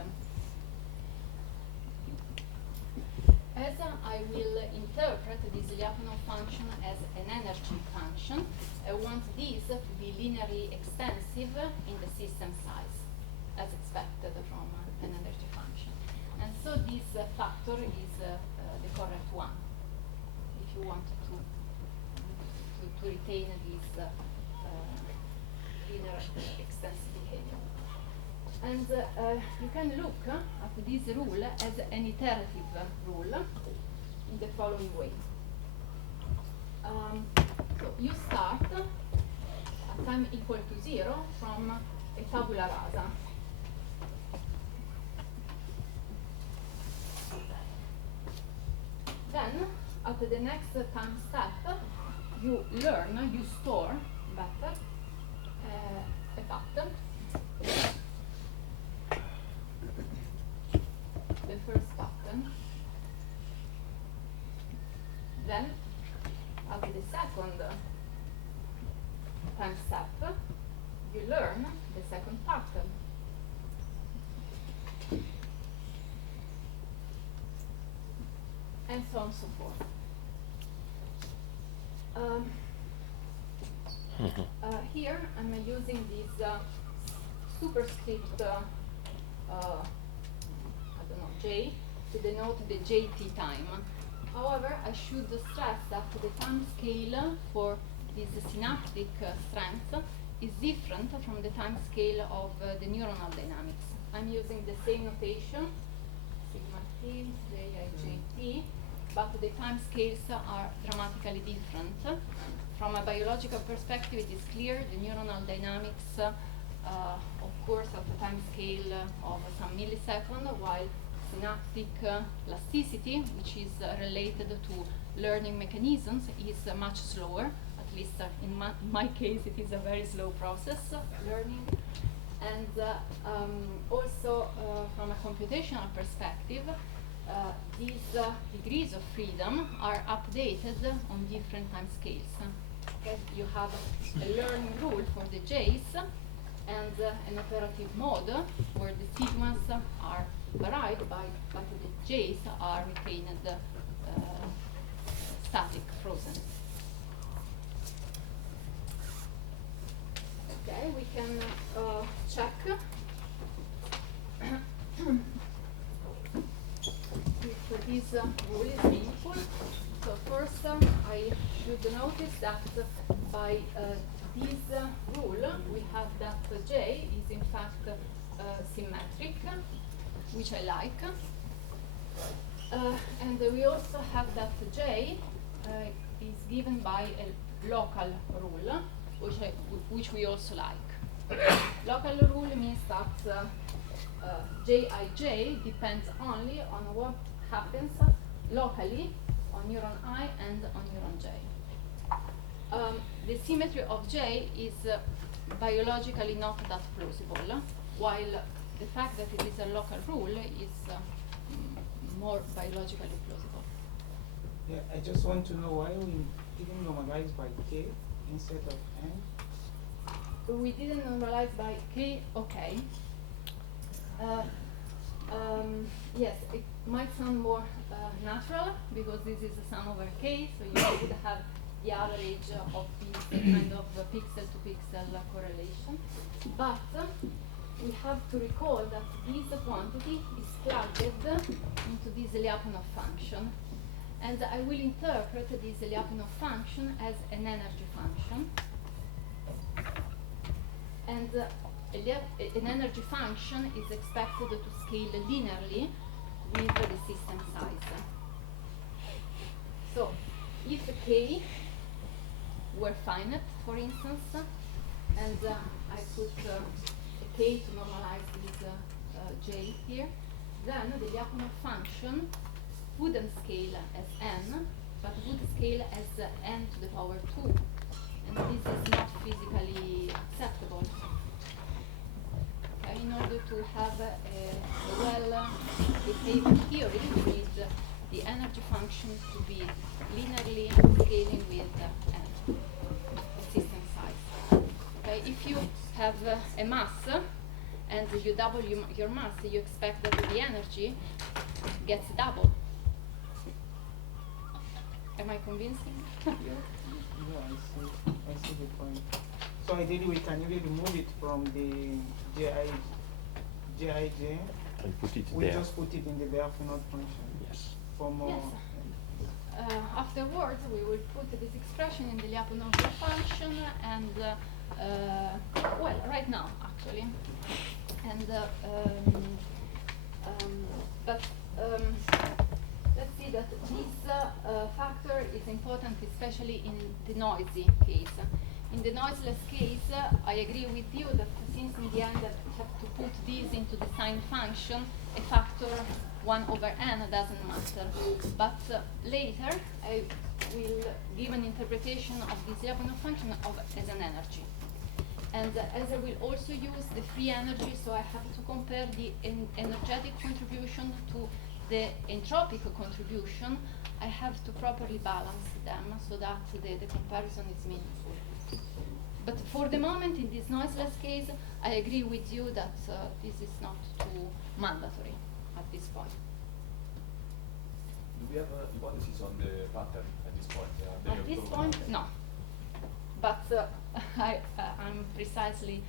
As I will interpret this Lyapunov function as an energy function, I want this to be linearly extensive in the system size, as expected from an energy function. And so this factor is the correct one, if you want to retain this linear extensive behavior. And you can look at this rule as an iterative rule in the following way. So you start at time equal to 0 from a tabula rasa. Then, at the next time step, you learn, you store better a pattern. The first pattern. Then, at the second time step, you learn the second pattern. And so on and so forth. Here I'm using this superscript j to denote the jt time. However, I should stress that the time scale for this synaptic strength is different from the time scale of the neuronal dynamics. I'm using the same notation, sigma t, jit, but the time scales are dramatically different. From a biological perspective, it is clear the neuronal dynamics, of course, at the time scale of some millisecond, while synaptic plasticity, which is related to learning mechanisms, is much slower. At least in my case, it is a very slow process, learning. And also, from a computational perspective, these degrees of freedom are updated on different time scales. Okay? You have a learning rule for the j's and an operative mode where the sigmas are varied but the j's are retained static, frozen. Okay, we can check if this rule is meaningful. So first, I should notice that by this rule, we have that J is in fact symmetric, which I like. And we also have that J is given by a local rule, which we also like. Local rule means that Jij depends only on what happens locally on neuron I and on neuron J. The symmetry of J is biologically not that plausible, while the fact that it is a local rule is more biologically plausible. Yeah, I just want to know why we didn't normalize by K instead of N. We didn't normalize by K, okay. Yes, it might sound more natural because this is a sum over K, so you would have the average of this kind of pixel-to-pixel correlation. But we have to recall that this quantity is plugged into this Lyapunov function. And I will interpret this Lyapunov function as an energy function. And an energy function is expected to scale linearly with the system size. So if k were finite, for instance, and I put a k to normalize this j here, then the Lyapunov function wouldn't scale as n, but would scale as n to the power 2. And this is not physically acceptable. Okay, in order to have a well-behaved theory, we need the energy function to be linearly scaling with n, the system size. Okay, if you have a mass and you double your mass, you expect that the energy gets double. Am I convincing you? Yeah, I see the point. So ideally we can really remove it from the Jij, And put it we there. just put it in the Lyapunov function. Yes. For more. Yes. Afterwards, we will put this expression in the Lyapunov function, and well, right now actually, and but let's see that this factor is important, especially in the noisy case. In the noiseless case, I agree with you that since in the end I have to put this into the sine function, a factor 1 over n doesn't matter. But later I will give an interpretation of this Lyapunov function as an energy. And as I will also use the free energy, so I have to compare the energetic contribution to the entropic contribution, I have to properly balance them so that the comparison is meaningful. But for the moment, in this noiseless case, I agree with you that this is not too mandatory at this point. Do we have hypotheses on the pattern at this point? At this point, no. But I'm precisely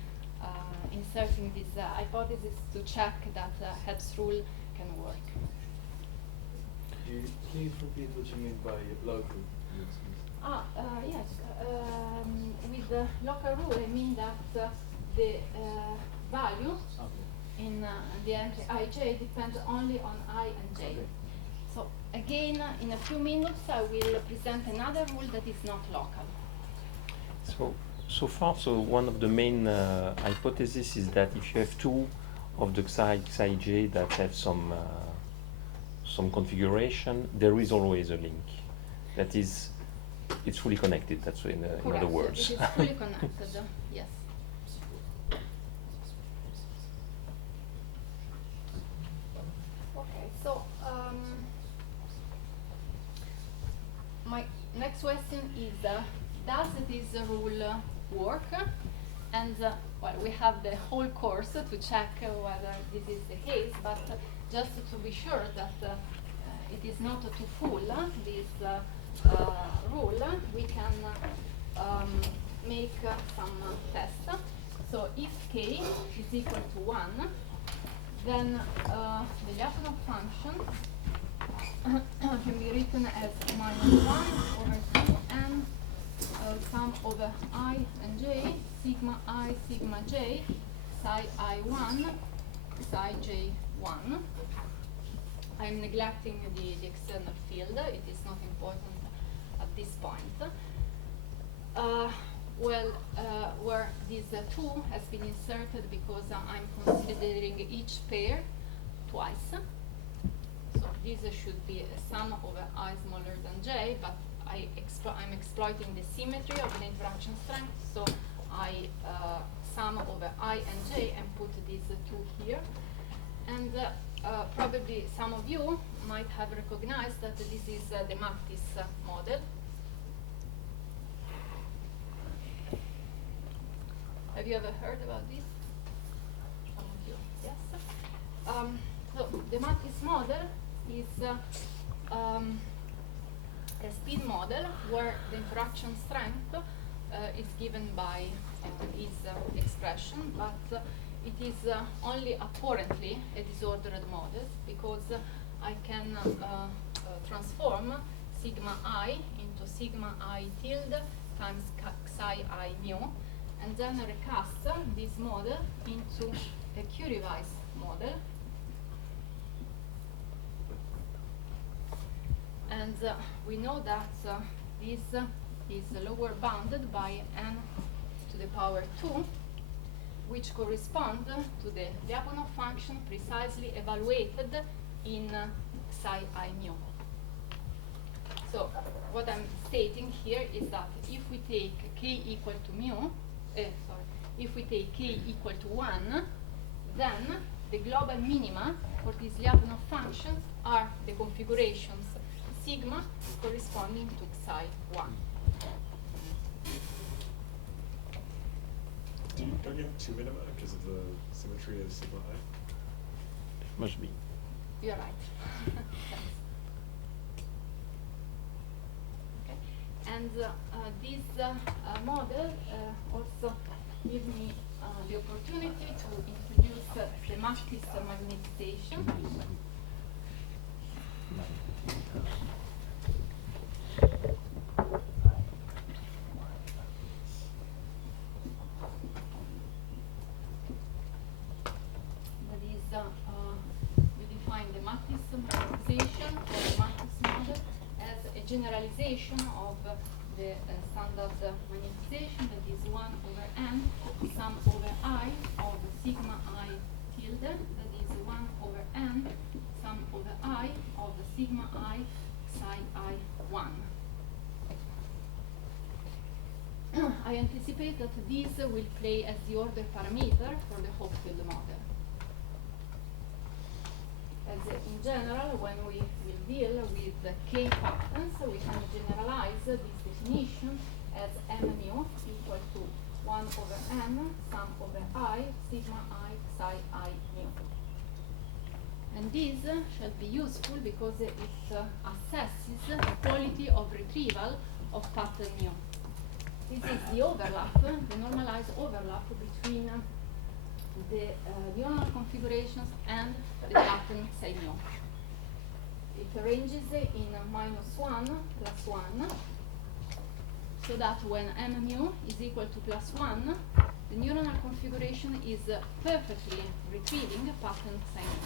inserting this hypothesis to check that Hebb's rule can work. Please repeat what you mean by local. Yes. With the local rule, I mean that the value in the entry ij depends only on I and j. Okay. So again, in a few minutes, I will present another rule that is not local. So far, one of the main hypotheses is that if you have two of the psi j that have some configuration, there is always a link. That is, it's fully connected. That's in other words. It is fully connected. Yes. Okay. So my next question is: does this rule work? And well, we have the whole course to check whether this is the case, but just to be sure that it is not too full, this rule, we can make some tests. So if k is equal to 1, then the Lyapunov function can be written as minus 1 over 2n sum over I and j, sigma I, sigma j, psi I1, psi j1. I'm neglecting the external field. It is not important at this point. Where this 2 has been inserted because I'm considering each pair twice. So this should be a sum over I smaller than j, but I'm exploiting the symmetry of the interaction strength, so I sum over I and j and put these 2 here. And probably some of you might have recognized that this is the Mattis model. Have you ever heard about this? Some of you, yes. So the Mattis model is a speed model where the interaction strength is given by his expression, but it is only apparently a disordered model because I can transform sigma I into sigma I tilde times psi I mu, and then recast this model into a Curie-Weiss model. And we know that this is lower bounded by n to the power 2, which correspond to the Lyapunov function precisely evaluated in psi I mu. So what I'm stating here is that if we take k equal to mu, if we take k equal to 1, then the global minima for these Lyapunov functions are the configurations sigma corresponding to psi 1. Don't you have two minima because of the symmetry of sigma I? Must be. You're right. Thanks. Okay. And this model also gives me the opportunity to introduce the matrix magnetization. That is, we define the matrix magnetization or the matrix model as a generalization of the standard magnetization, that is 1 over n sum over I of sigma I tilde, that is 1 over n sum over I of sigma I psi I 1. I anticipate that this will play as the order parameter for the Hopfield model. As in general, when we will deal with the k patterns, we can generalize this definition as m mu equal to 1 over n sum over I sigma I psi I mu. And this shall be useful because it assesses the quality of retrieval of pattern mu. This is the overlap, the normalized overlap between the neuronal configurations and the pattern psi mu. It ranges in -1 plus 1, so that when m mu is equal to +1, the neuronal configuration is perfectly retrieving pattern psi mu.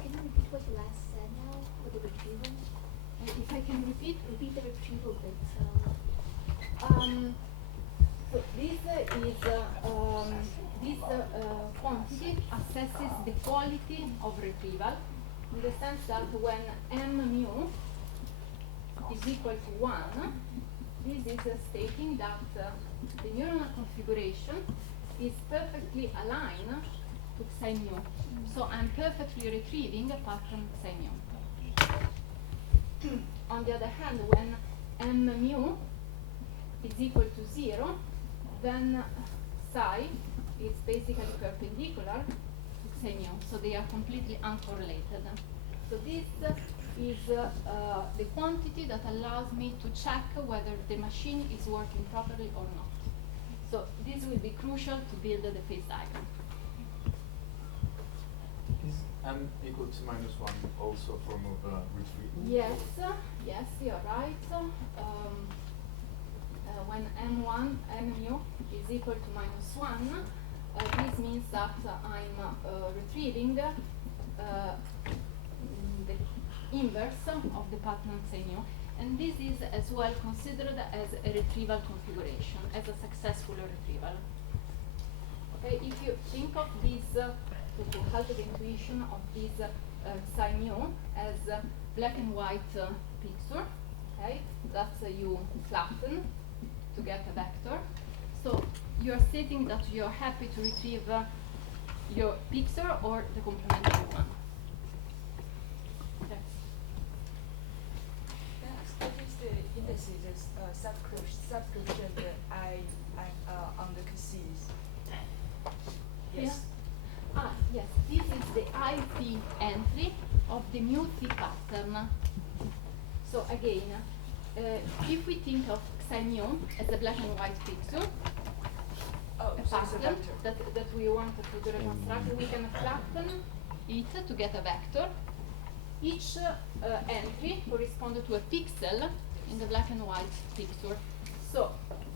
Can you repeat what you last said now with the retrieval? If I can repeat The retrieval bit. so this quantity assesses the quality of retrieval in the sense that when m mu is equal to 1, this is stating that the neuronal configuration is perfectly aligned to psi mu. So I'm perfectly retrieving a pattern psi mu. On the other hand, when m mu is equal to 0, then psi is basically perpendicular to psi mu, so they are completely uncorrelated. So this is the quantity that allows me to check whether the machine is working properly or not. So this will be crucial to build the phase diagram. Is n equal to -1 also a form of retrieval? Yes, yes, you're right. When m mu is equal to -1, this means that I'm retrieving the inverse of the pattern psi mu, and this is as well considered as a retrieval configuration, as a successful retrieval. Okay, if you think of this, to help the intuition of this psi mu as a black and white picture, okay, that you flatten to get a vector. So you're stating that you're happy to retrieve your picture or the complementary one. Yes. What is the indices subscription that I on the cassettes? Yes. Ah, yes. This is the IP entry of the mu T pattern. So again, if we think of psi mu as a black and white picture, Oh, a so it's a pattern vector. that we want to reconstruct, we can flatten it to get a vector. each entry corresponds to a pixel in the black and white picture. So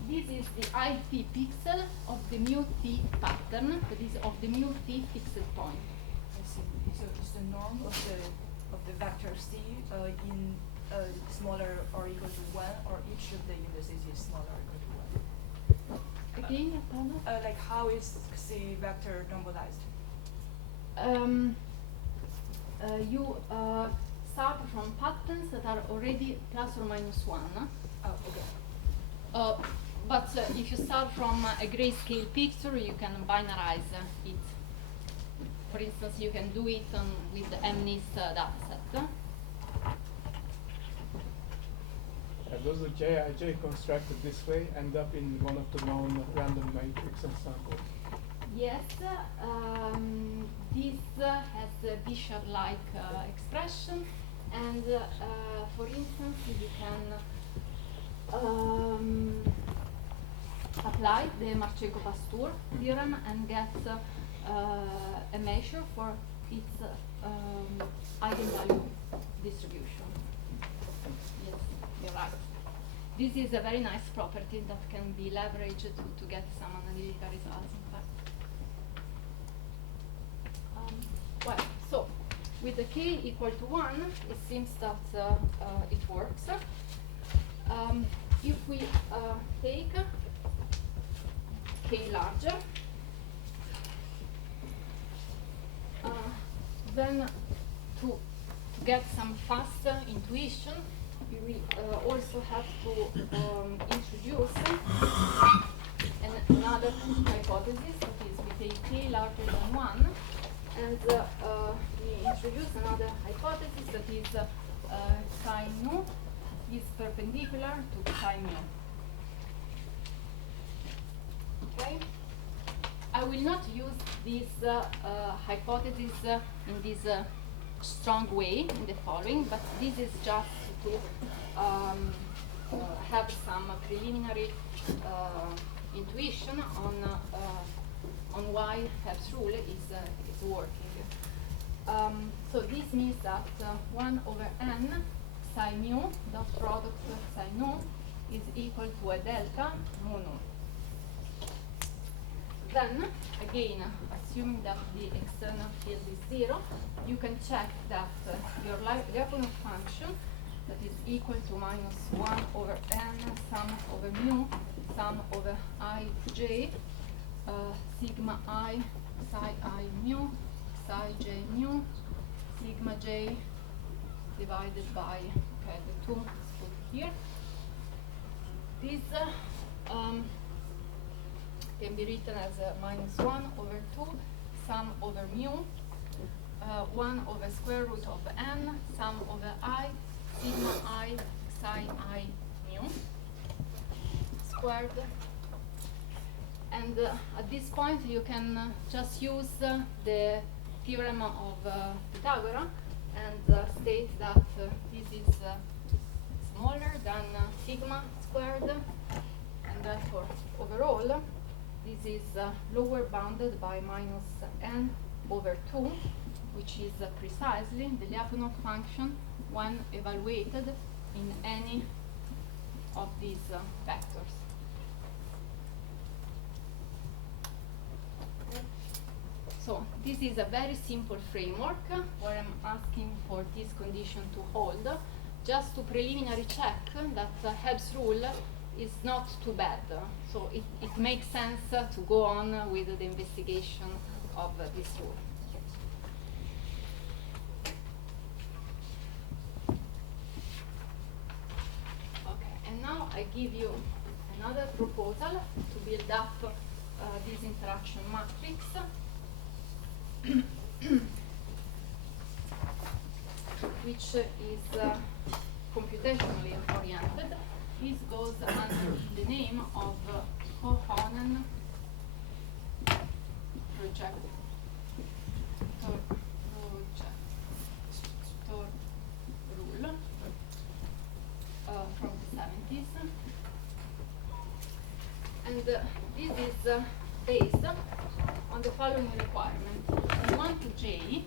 this is the IP pixel of the mu t pattern, that is of the mu t fixed point. I see. So is the norm of the vector c in smaller or equal to 1, or each of the indices is smaller or equal to 1? Again, pardon? Like how is c vector normalized? You start from patterns that are already plus or minus 1. Oh, okay. But if you start from a grayscale picture, you can binarize it. For instance, you can do it with the MNIST dataset. Does the Jij constructed this way end up in one of the known random matrix ensembles? Yes, this has a Bishar-like expression, and for instance, you can apply the Marcheco-Pastur theorem and get a measure for its eigenvalue distribution. Yes, you're right. This is a very nice property that can be leveraged to get some analytical results, in fact. Well, so with the k equal to 1, it seems that it works. If we take k larger, then to get some fast intuition, we will also have to introduce another hypothesis, that is we take k larger than 1, and we introduce another hypothesis, that is psi nu is perpendicular to psi mu. Okay? I will not use this hypothesis in this strong way in the following, but this is just to have some preliminary intuition on why Hebb's rule is working. So this means that 1 over n psi mu dot product psi nu is equal to a delta mu nu. Then, again, assuming that the external field is 0, you can check that your Lyapunov function, that is equal to minus 1 over n sum over mu, sum over ij, sigma I, psi I mu, psi j mu, sigma j divided by, okay, the 2 is put here. This can be written as minus 1 over 2 sum over mu, 1 over square root of n sum over I, sigma I, psi I mu squared. And at this point you can just use the theorem of Pythagoras and state that this is smaller than sigma squared, and therefore overall this is lower bounded by minus n over 2, which is precisely the Lyapunov function when evaluated in any of these vectors. So this is a very simple framework where I'm asking for this condition to hold, just to preliminary check that Hebb's rule is not too bad. So it makes sense to go on with the investigation of this rule. Okay, and now I give you another proposal to build up this interaction matrix. Which is computationally oriented. This goes under the name of Kohonen projector rule from the 70s. And this is based on the following requirement. We want J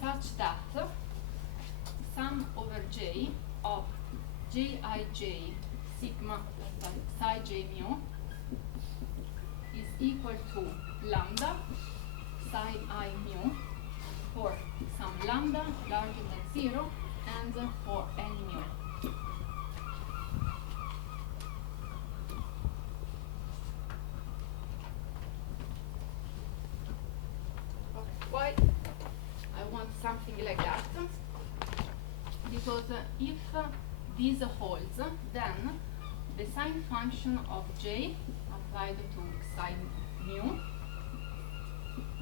such that sum over J of Jij sigma psi j mu is equal to lambda psi I mu for some lambda larger than 0 and for n mu. Okay, why I want something like that? Because if this holds, then the sine function of J applied to psi mu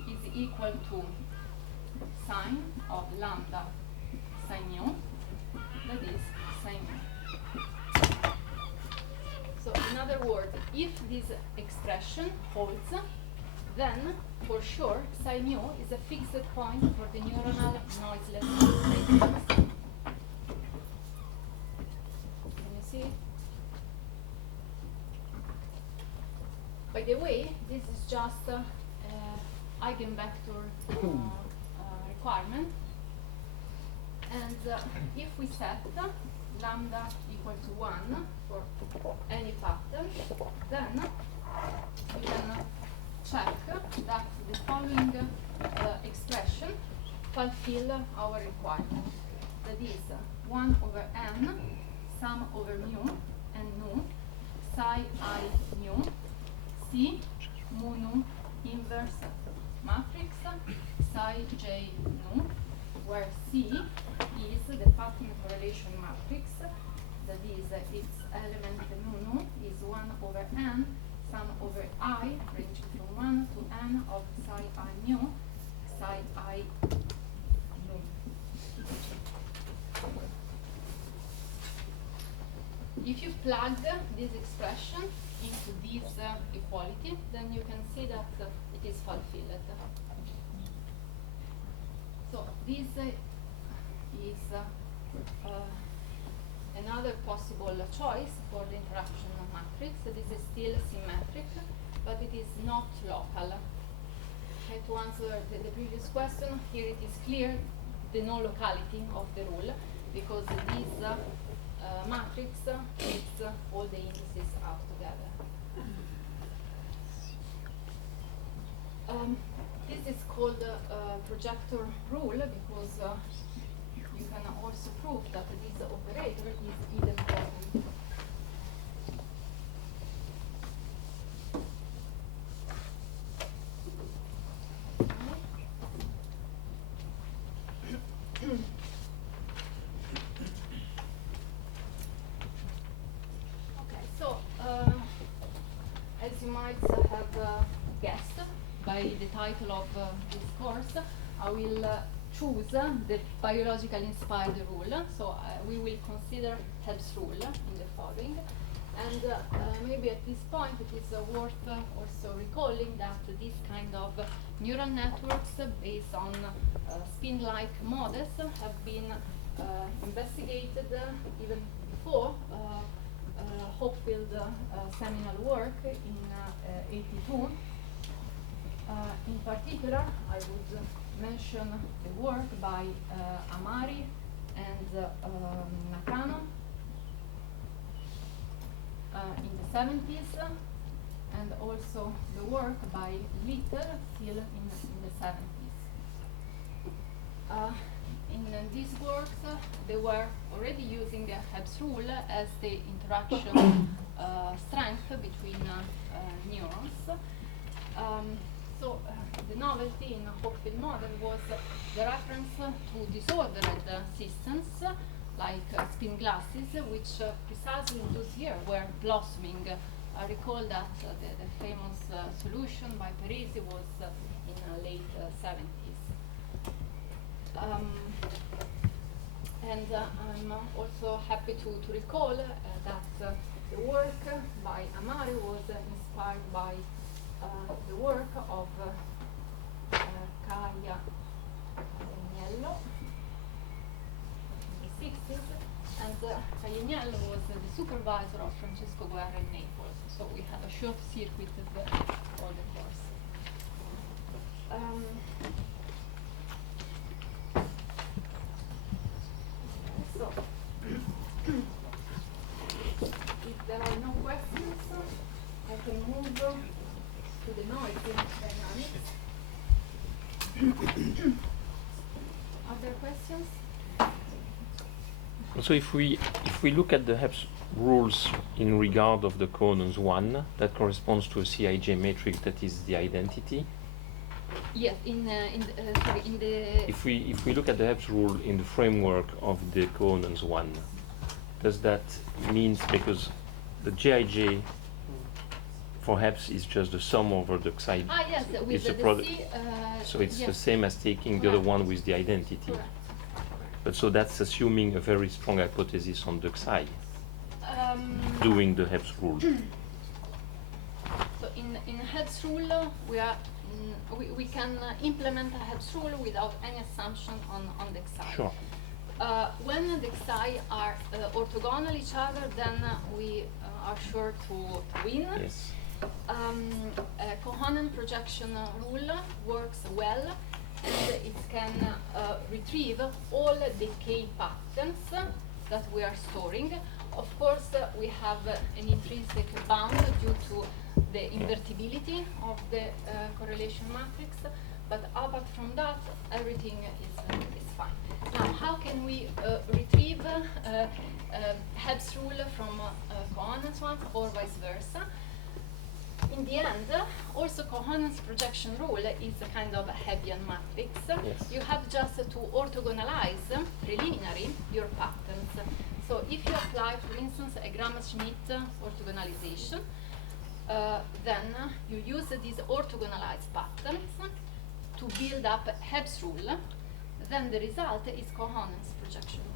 is equal to sine of lambda psi mu, that is psi mu. So in other words, if this expression holds, then for sure psi mu is a fixed point for the neuronal noiseless radius. Can you see it? By the way, this is just eigenvector requirement, and if we set lambda equal to 1 for any pattern, then we can check that the following expression fulfill our requirement. That is 1 over n sum over mu and nu psi I mu C mu nu inverse matrix psi j nu, where C is the pattern correlation matrix, that is its element nu nu is 1 over n sum over I ranging from 1 to n of psi I mu psi I nu. If you plug this expression into this equality, then you can see that it is fulfilled. So this is another possible choice for the interaction matrix. This is still symmetric, but it is not local. Okay, to answer the previous question, here it is clear the no locality of the rule, because this matrix takes all the indices out together. This is called projector rule, because you can also prove that this operator is idempotent. Okay, so as you might have guessed by the title of this course, I will choose the biological inspired rule. So we will consider Hebb's rule in the following. And maybe at this point it is worth also recalling that this kind of neural networks based on spin-like models have been investigated even before Hopfield seminal work in '82. In particular, I would mention the work by Amari and Nakano in the 70s, and also the work by Little still in the 70s. In these works, they were already using Hebb's rule as the interaction strength between neurons. So the novelty in a Hopfield model was the reference to disordered systems like spin glasses, which precisely in those years were blossoming. I recall that the famous solution by Parisi was in the late 70s. And I'm also happy to recall that the work by Amari was inspired by the work of Cagliari in the 60s, and Cagliari was the supervisor of Francesco Guerra in Naples, so we had a short circuit of all the course. there are no questions, I can move to the noise dynamics. Are there questions? So if we look at the Hep's rules in regard of the coordinates 1, that corresponds to a Cij matrix that is the identity. Yes, in the If we look at the Hep's rule in the framework of the coordinates 1, does that means because the Jij for Hep's is just the sum over the Xi. yes, with It's a the product. C, So it's the yes. same as taking the other Correct. one with the identity. Correct. But so that's assuming a very strong hypothesis on the Xi, doing the Hep's rule. So in Hep's rule, we can implement a Hep's rule without any assumption on the Xi. Sure. When the Xi are orthogonal each other, then we are sure to win. Yes. Cohen projection rule works well, and it can retrieve all the K patterns that we are storing. Of course, we have an intrinsic bound due to the invertibility of the correlation matrix, but apart from that, everything is fine. Now, how can we retrieve Hep's rule from Cohen's one, or vice versa? In the end, also Cohen's projection rule is a kind of a Hebbian matrix. Yes. You have just to orthogonalize preliminary your patterns. So if you apply, for instance, a Gram-Schmidt orthogonalization, then you use these orthogonalized patterns to build up Hep's rule. Then the result is Cohen's projection rule.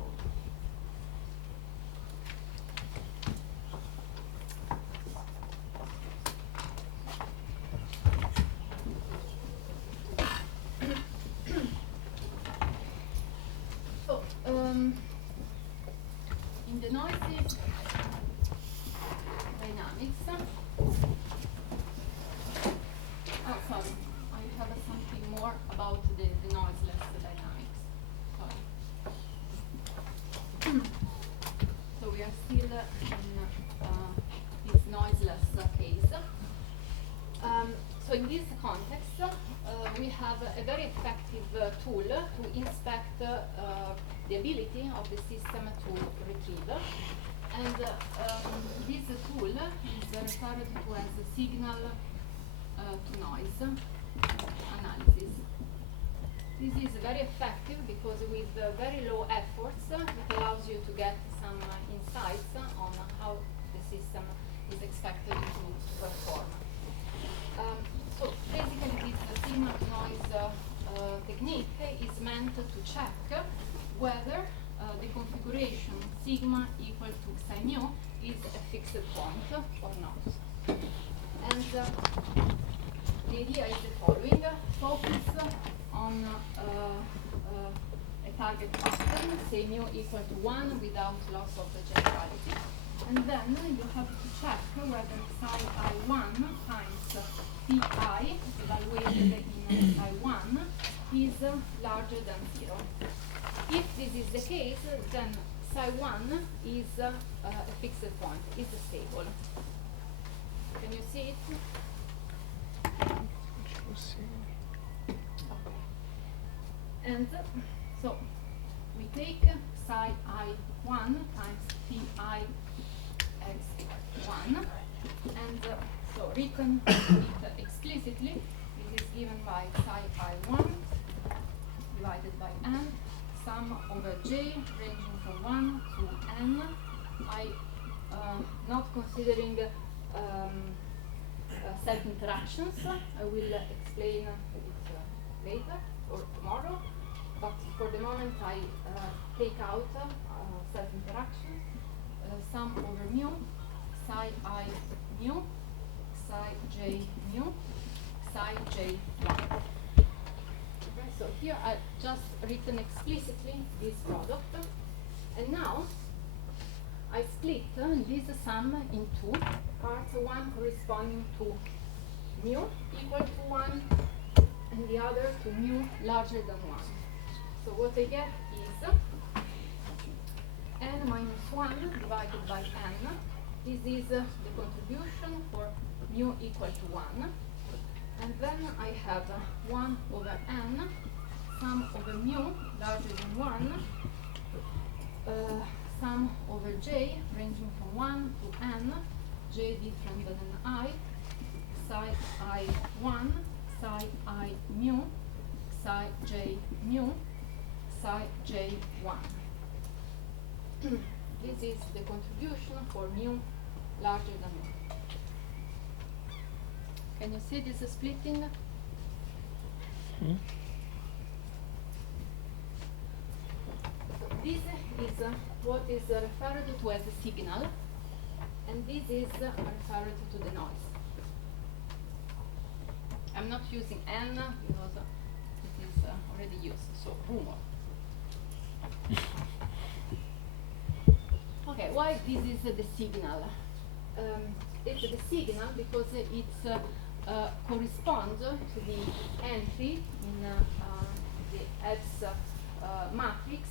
So, in the noisy dynamics, sorry, I have something more about the noiseless dynamics. Sorry. So we are still in this noiseless case. So in this context, we have a very effective tool to inspect the ability of the system to retrieve. And this tool is referred to as a signal to noise analysis. This is very effective because with very low efforts, it allows you to get some insights on how the system is expected to perform. So basically this signal to noise technique is meant to check whether the configuration sigma equal to psi mu is a fixed point or not. And the idea is the following: focus on a target pattern, say mu equal to 1 without loss of the generality. And then you have to check whether psi I1 times phi evaluated in psi 1 is larger than 0. If this is the case, then psi 1 is a fixed point, is stable. Can you see it? And so we take psi I1 times phi x1, and so written it explicitly, it is given by psi I1 divided by n, sum over j ranging from 1 to n. Not considering self-interactions, I will explain it later or tomorrow, but for the moment I take out self-interactions, sum over mu, psi I mu, psi j mu, psi j1. Okay, so here I've just written explicitly this product, and now I split this sum in two parts, one corresponding to mu equal to 1 and the other to mu larger than 1. So what I get is n minus 1 divided by n this is the contribution for mu equal to 1. And then I have 1 over n, sum over mu larger than 1, sum over j ranging from 1 to n, j different than I, psi I1, psi I mu, psi j mu, psi j1. This is the contribution for mu larger than 1. Can you see this splitting? So this is what is referred to as a signal, and this is referred to the noise. I'm not using n because it is already used, so rumor. Okay, why this is the signal? It's the signal because it corresponds to the entry in the X matrix,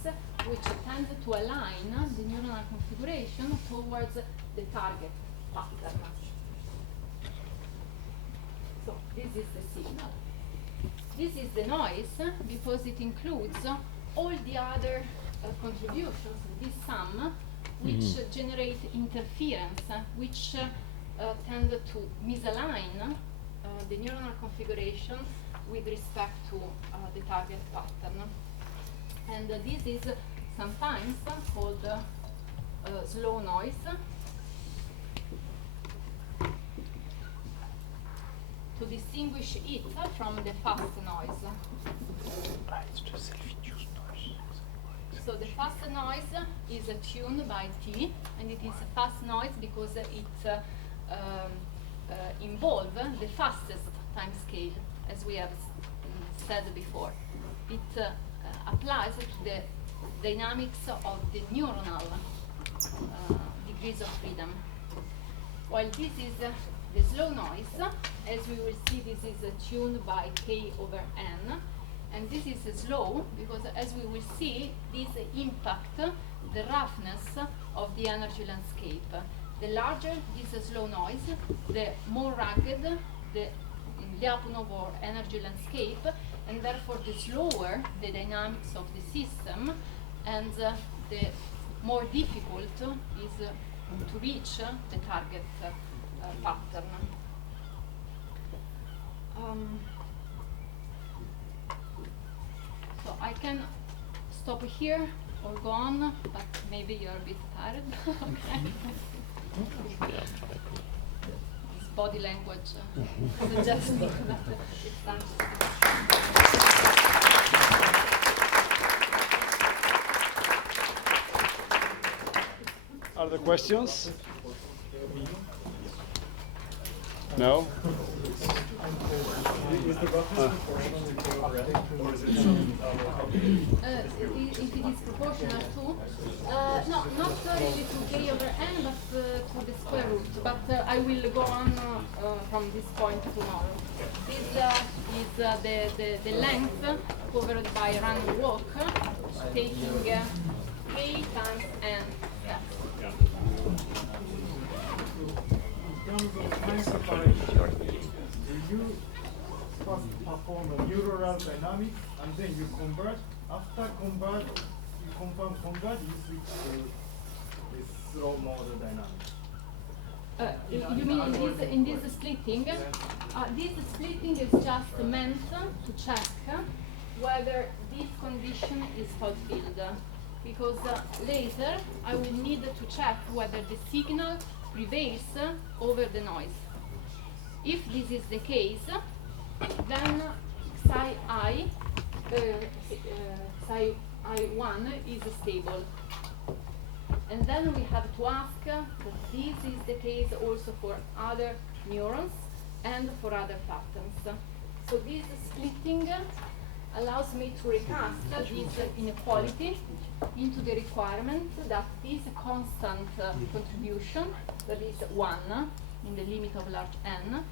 which tends to align the neuronal configuration towards the target pattern. So this is the signal. This is the noise because it includes all the other contributions in this sum, which generate interference, which tend to misalign the neuronal configuration with respect to the target pattern. And this is sometimes called slow noise. To distinguish it from the fast noise. It's just self-induced noise. So the fast noise is tuned by T, and it is a fast noise because it involves the fastest time scale, as we have said before. It applies to the dynamics of the neuronal degrees of freedom. While this is the slow noise, as we will see, this is tuned by K over N, and this is slow because, as we will see, this impact the roughness of the energy landscape. The larger this slow noise, the more rugged the Lyapunov or energy landscape, and therefore the slower the dynamics of the system, and the more difficult is to reach the target pattern. So I can stop here or go on, but maybe you're a bit tired. Okay. This body language suggesting that it's time to Other questions? No? Is the roughness proportional to red, or is it some if it is proportional to, no, not really to K over N, but to the square root. But I will go on from this point tomorrow. This is the length covered by run and walk, taking K times N steps. Yeah. In terms of time separation, do you first perform a neural dynamics and then you convert? After convert, you convert, you switch to this slow mode dynamics. You mean in this splitting? This splitting is just meant to check whether this condition is fulfilled. Because later I will need to check whether the signal prevails over the noise. If this is the case, then psi I1 is stable. And then we have to ask that this is the case also for other neurons and for other patterns. So this splitting allows me to recast this inequality into the requirement that this constant contribution, that is 1 in the limit of large N,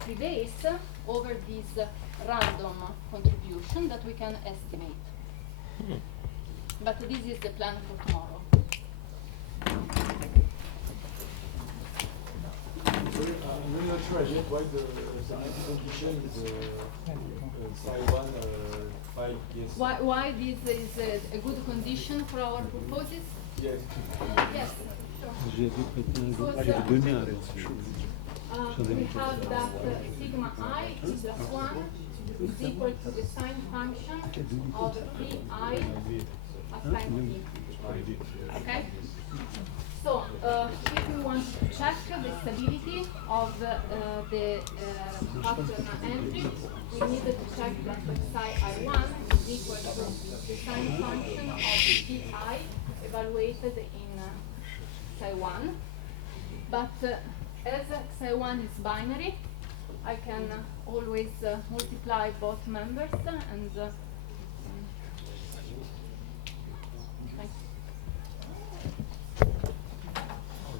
prevails over this random contribution that we can estimate. But this is the plan for tomorrow. I'm not sure yet why the condition is psi 1 phi yes. Why this is a good condition for our purposes? Yes. Yes, sure. We have that sigma I is plus 1 is equal to the sine function of pi assigned t. Okay? So, if we want to check the stability of the pattern entry, we need to check that psi I1 is equal to the sine function of pi evaluated in psi 1. But as psi 1 is binary, I can always multiply both members and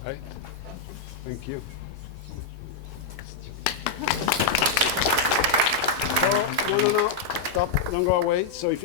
Right. Thank you. So, no. Stop. Don't go away. So if